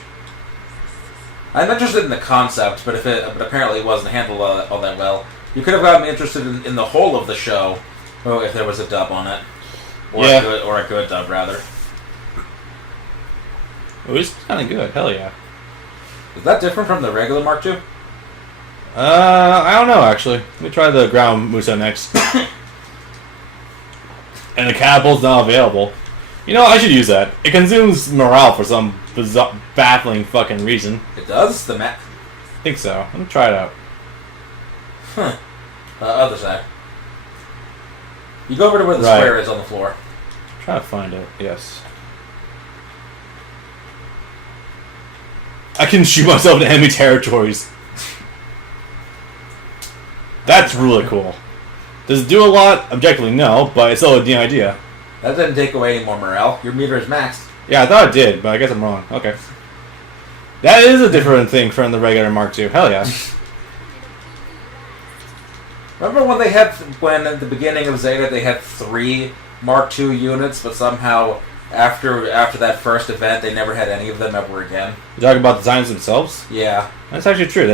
I'm interested in the concept, but apparently it wasn't handled all that well. You could have got me interested in the whole of the show, if there was a dub on it, or a good dub rather. It was kind of good. Hell yeah. Is that different from the regular Mark II? I don't know actually. Let me try the ground Muso next. And the catapult's not available. You know, I should use that. It consumes morale for some bizarre, baffling fucking reason. It does? I think so. Let me try it out. Huh. Other side. You go over to where the square is on the floor. Try to find it. Yes. I can shoot myself into enemy territories. That's really cool. Does it do a lot? Objectively, no, but it's still a neat idea. That didn't take away any more morale. Your meter is maxed. Yeah, I thought it did, but I guess I'm wrong. Okay. That is a different thing from the regular Mark II. Hell yeah. Remember when at the beginning of Zeta they had 3 Mark II units, but somehow after that first event they never had any of them ever again? You talking about the Titans themselves? Yeah. That's actually true. They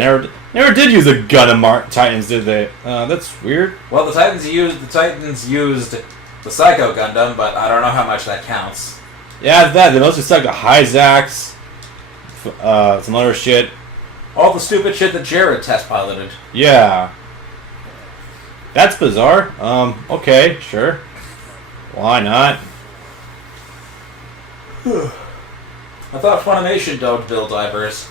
never did use a Gundam Titans, did they? That's weird. Well, the Titans used the Psycho Gundam, but I don't know how much that counts. Yeah, they mostly stuck to Hyzax, some other shit. All the stupid shit that Jared test piloted. Yeah. That's bizarre. Okay, sure. Why not? I thought Funimation dubbed Bill Divers.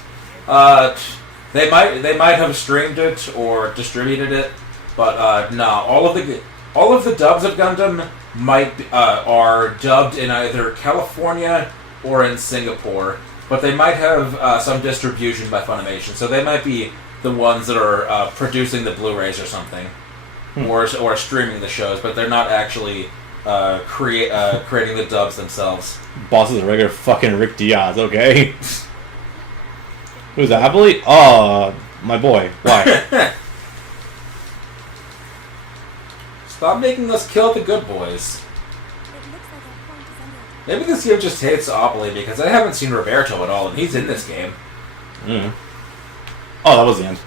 They might have streamed it or distributed it, but no. All of the dubs of Gundam are dubbed in either California or in Singapore, but they might have some distribution by Funimation. So they might be the ones that are producing the Blu-rays or something, or streaming the shows, but they're not actually creating the dubs themselves. Boss is a regular fucking Rick Diaz, okay? Who's that? Happily? Oh, my boy. Why? Stop making us kill the good boys. It looks like our point is under attack. Maybe this game just hates Opoly because I haven't seen Roberto at all, and he's in this game. Mm. Oh, that was the end.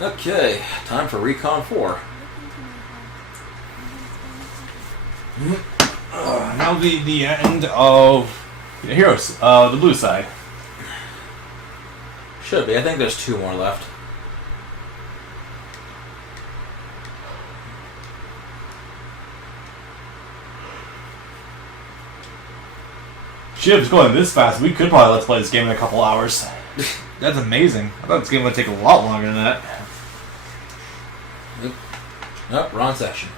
Okay, time for Recon 4. Now the end of Heroes, the blue side. Should be. I think there's 2 more left. Shit, if it's going this fast, we could probably let's play this game in a couple hours. That's amazing. I thought this game would take a lot longer than that. Nope, wrong section.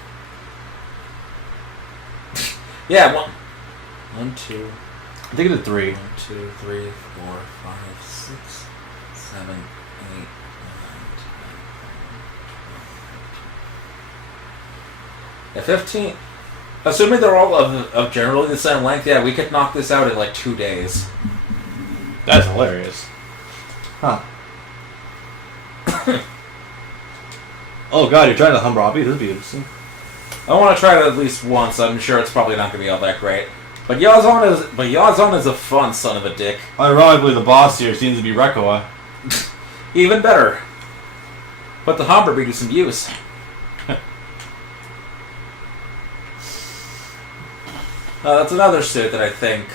Yeah, 1, 2. I think it's 3. 1, 2, 3, 4, 5, 6, 7, 8, 9, 10. Yeah, 15. Assuming they're all of generally the same length, yeah, we could knock this out in like 2 days. That's hilarious. Huh. Oh god, you're trying to Humbrabi? This would be interesting. I want to try it at least once. I'm sure it's probably not going to be all that great. But Yazon is a fun son of a dick. Ironically, the boss here seems to be Rekoa. Even better. Put the Humberby to some use. That's another suit that I think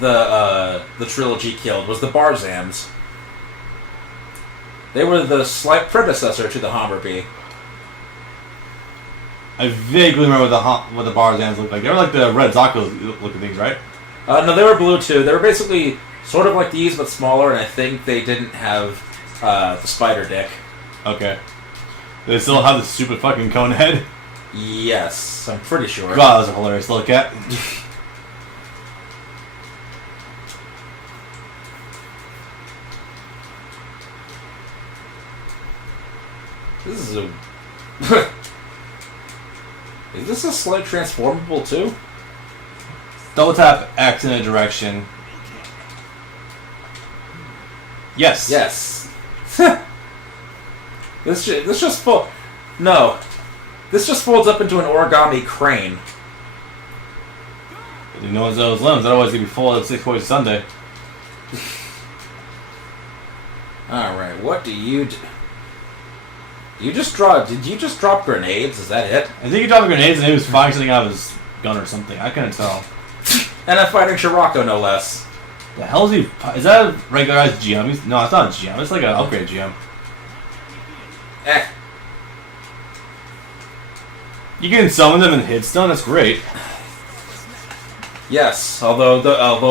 the trilogy killed, was the Barzams. They were the slight predecessor to the Humberby. I vaguely remember what the Barzans looked like. They were like the red Zakos looking things, right? No, they were blue too. They were basically sort of like these, but smaller, and I think they didn't have the spider dick. Okay. They still have the stupid fucking cone head? Yes, I'm pretty sure. God, that was a hilarious to look at. This is a... Is this a slight transformable too? Double tap X in a direction. Yes. Yes. This just folds... No. This just folds up into an origami crane. You know those limbs, otherwise you'd be full of 6 points Sunday. Alright, what do you do? Did you just drop grenades? Is that it? I think he dropped grenades and he was firing something out of his gun or something. I couldn't tell. And I'm fighting Shirako, no less. The hell is he? Is that a regularized GM? No, it's not a GM. It's like an upgrade GM. Eh. You can summon them and hit stun. That's great. Yes, although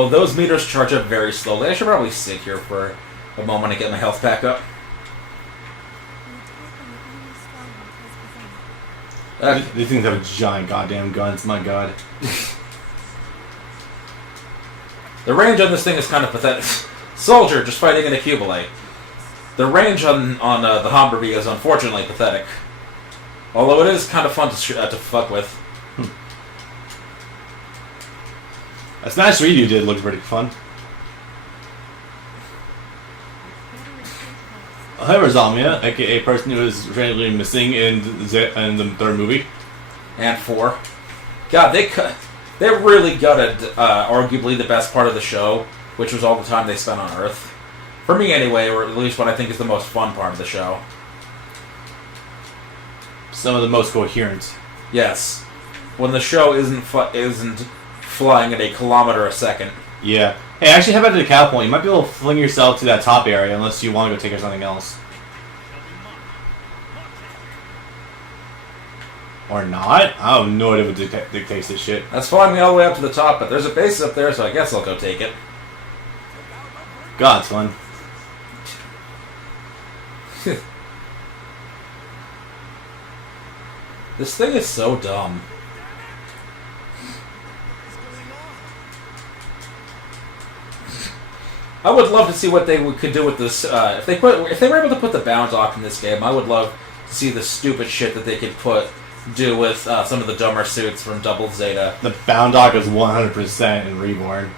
those meters charge up very slowly. I should probably sit here for a moment and get my health back up. These things have giant goddamn guns. My god. The range on this thing is kind of pathetic. Soldier just fighting in a Cubolite. The range on the Humverbee is unfortunately pathetic. Although it is kind of fun to fuck with. That Smash 3 you did look pretty fun. Zamia, aka a person who was randomly missing in the third movie. And 4. God, they really gutted arguably the best part of the show, which was all the time they spent on Earth. For me anyway, or at least what I think is the most fun part of the show. Some of the most coherent. Yes. When the show isn't flying at a kilometer a second. Yeah. Hey, actually, how about the cow point? You might be able to fling yourself to that top area unless you want to go take care of something else. Or not? I have no idea what dictates this shit. That's flying me all the way up to the top, but there's a base up there, so I guess I'll go take it. God, it's fun. This thing is so dumb. I would love to see what they could do with this. If they were able to put the bound dock in this game, I would love to see the stupid shit that they could do with some of the dumber suits from Double Zeta. The bound dock is 100% in Reborn.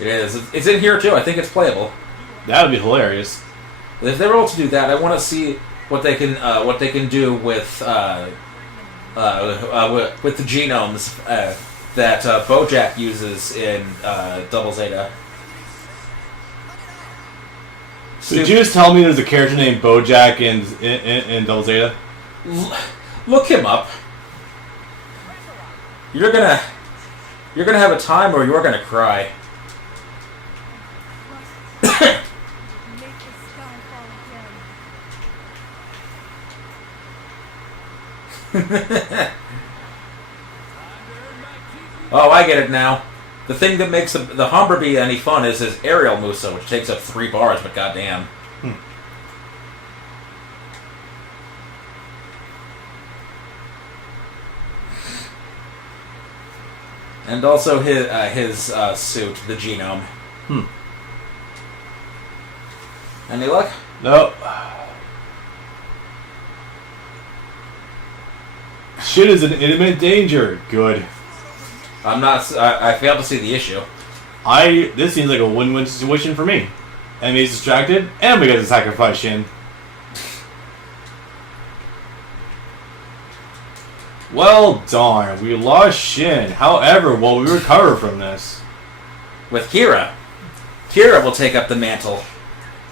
It is. It's in here too. I think it's playable. That would be hilarious. If they were able to do that, I want to see what they can do with the genomes that Bojack uses in Double Zeta. So did you just tell me there's a character named Bojack in Double Zeta? Look him up. You're gonna have a time, or you're gonna cry. Make the sky fall again. Oh, I get it now. The thing that makes the Humverbee any fun is his aerial Musa, which takes up 3 bars, but goddamn. And also his suit, the genome. Any luck? Nope. Shit is in imminent danger. Good. I'm not. I failed to see the issue. This seems like a win-win situation for me. Enemy's distracted, and we get to sacrifice Shin. Well, darn, we lost Shin. However, will we recover from this? With Kira. Kira will take up the mantle.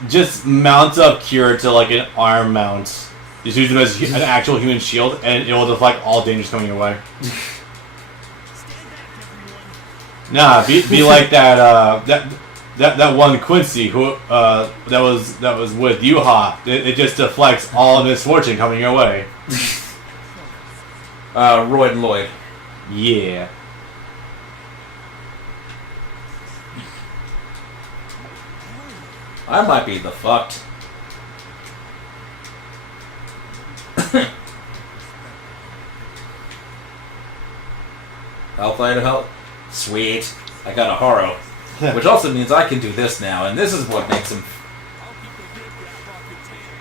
Just mount up Kira to like an arm mount. Just use them as an actual human shield, and it will deflect all dangers coming your way. Nah, be like that one Quincy who that was with Yuha. It just deflects all misfortune coming your way. Royd and Lloyd. Yeah. I might be the fucked. Health item help. Sweet. I got a Haro. Which also means I can do this now, and this is what makes him...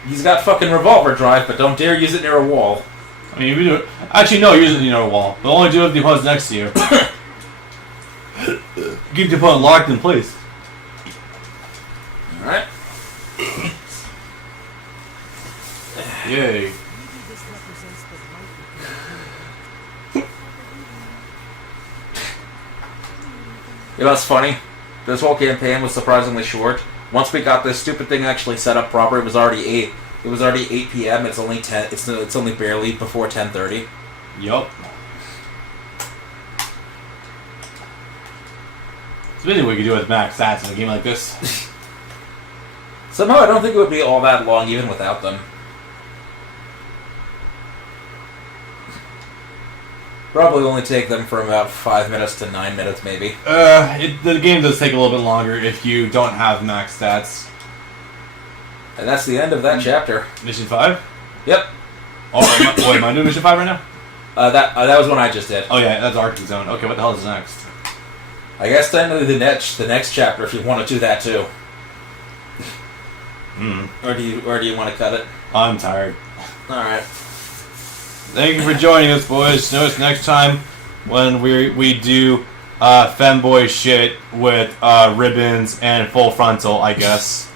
He's got fucking revolver drive, but don't dare use it near a wall. I mean, if you do it... Actually, no, use it near a wall. But only do it if the opponent's next to you. Keep the opponent locked in place. Alright. Yay. You know what's funny? This whole campaign was surprisingly short. Once we got this stupid thing actually set up proper, it was already 8. It was already 8 p.m. It's only 10. It's only barely before 10:30. Yup. It's amazing what you can do with max stats in a game like this. Somehow I don't think it would be all that long even without them. Probably only take them from about 5 minutes to 9 minutes, maybe. The game does take a little bit longer if you don't have max stats. And that's the end of that chapter. Mission 5? Yep. Oh, wait, am I doing Mission 5 right now? That was one I just did. Oh yeah, that's Arctic Zone. Okay, what the hell is next? I guess then the next chapter if you want to do that too. Or do you want to cut it? I'm tired. All right. Thank you for joining us, boys. Notice next time when we do femboy shit with ribbons and full frontal, I guess.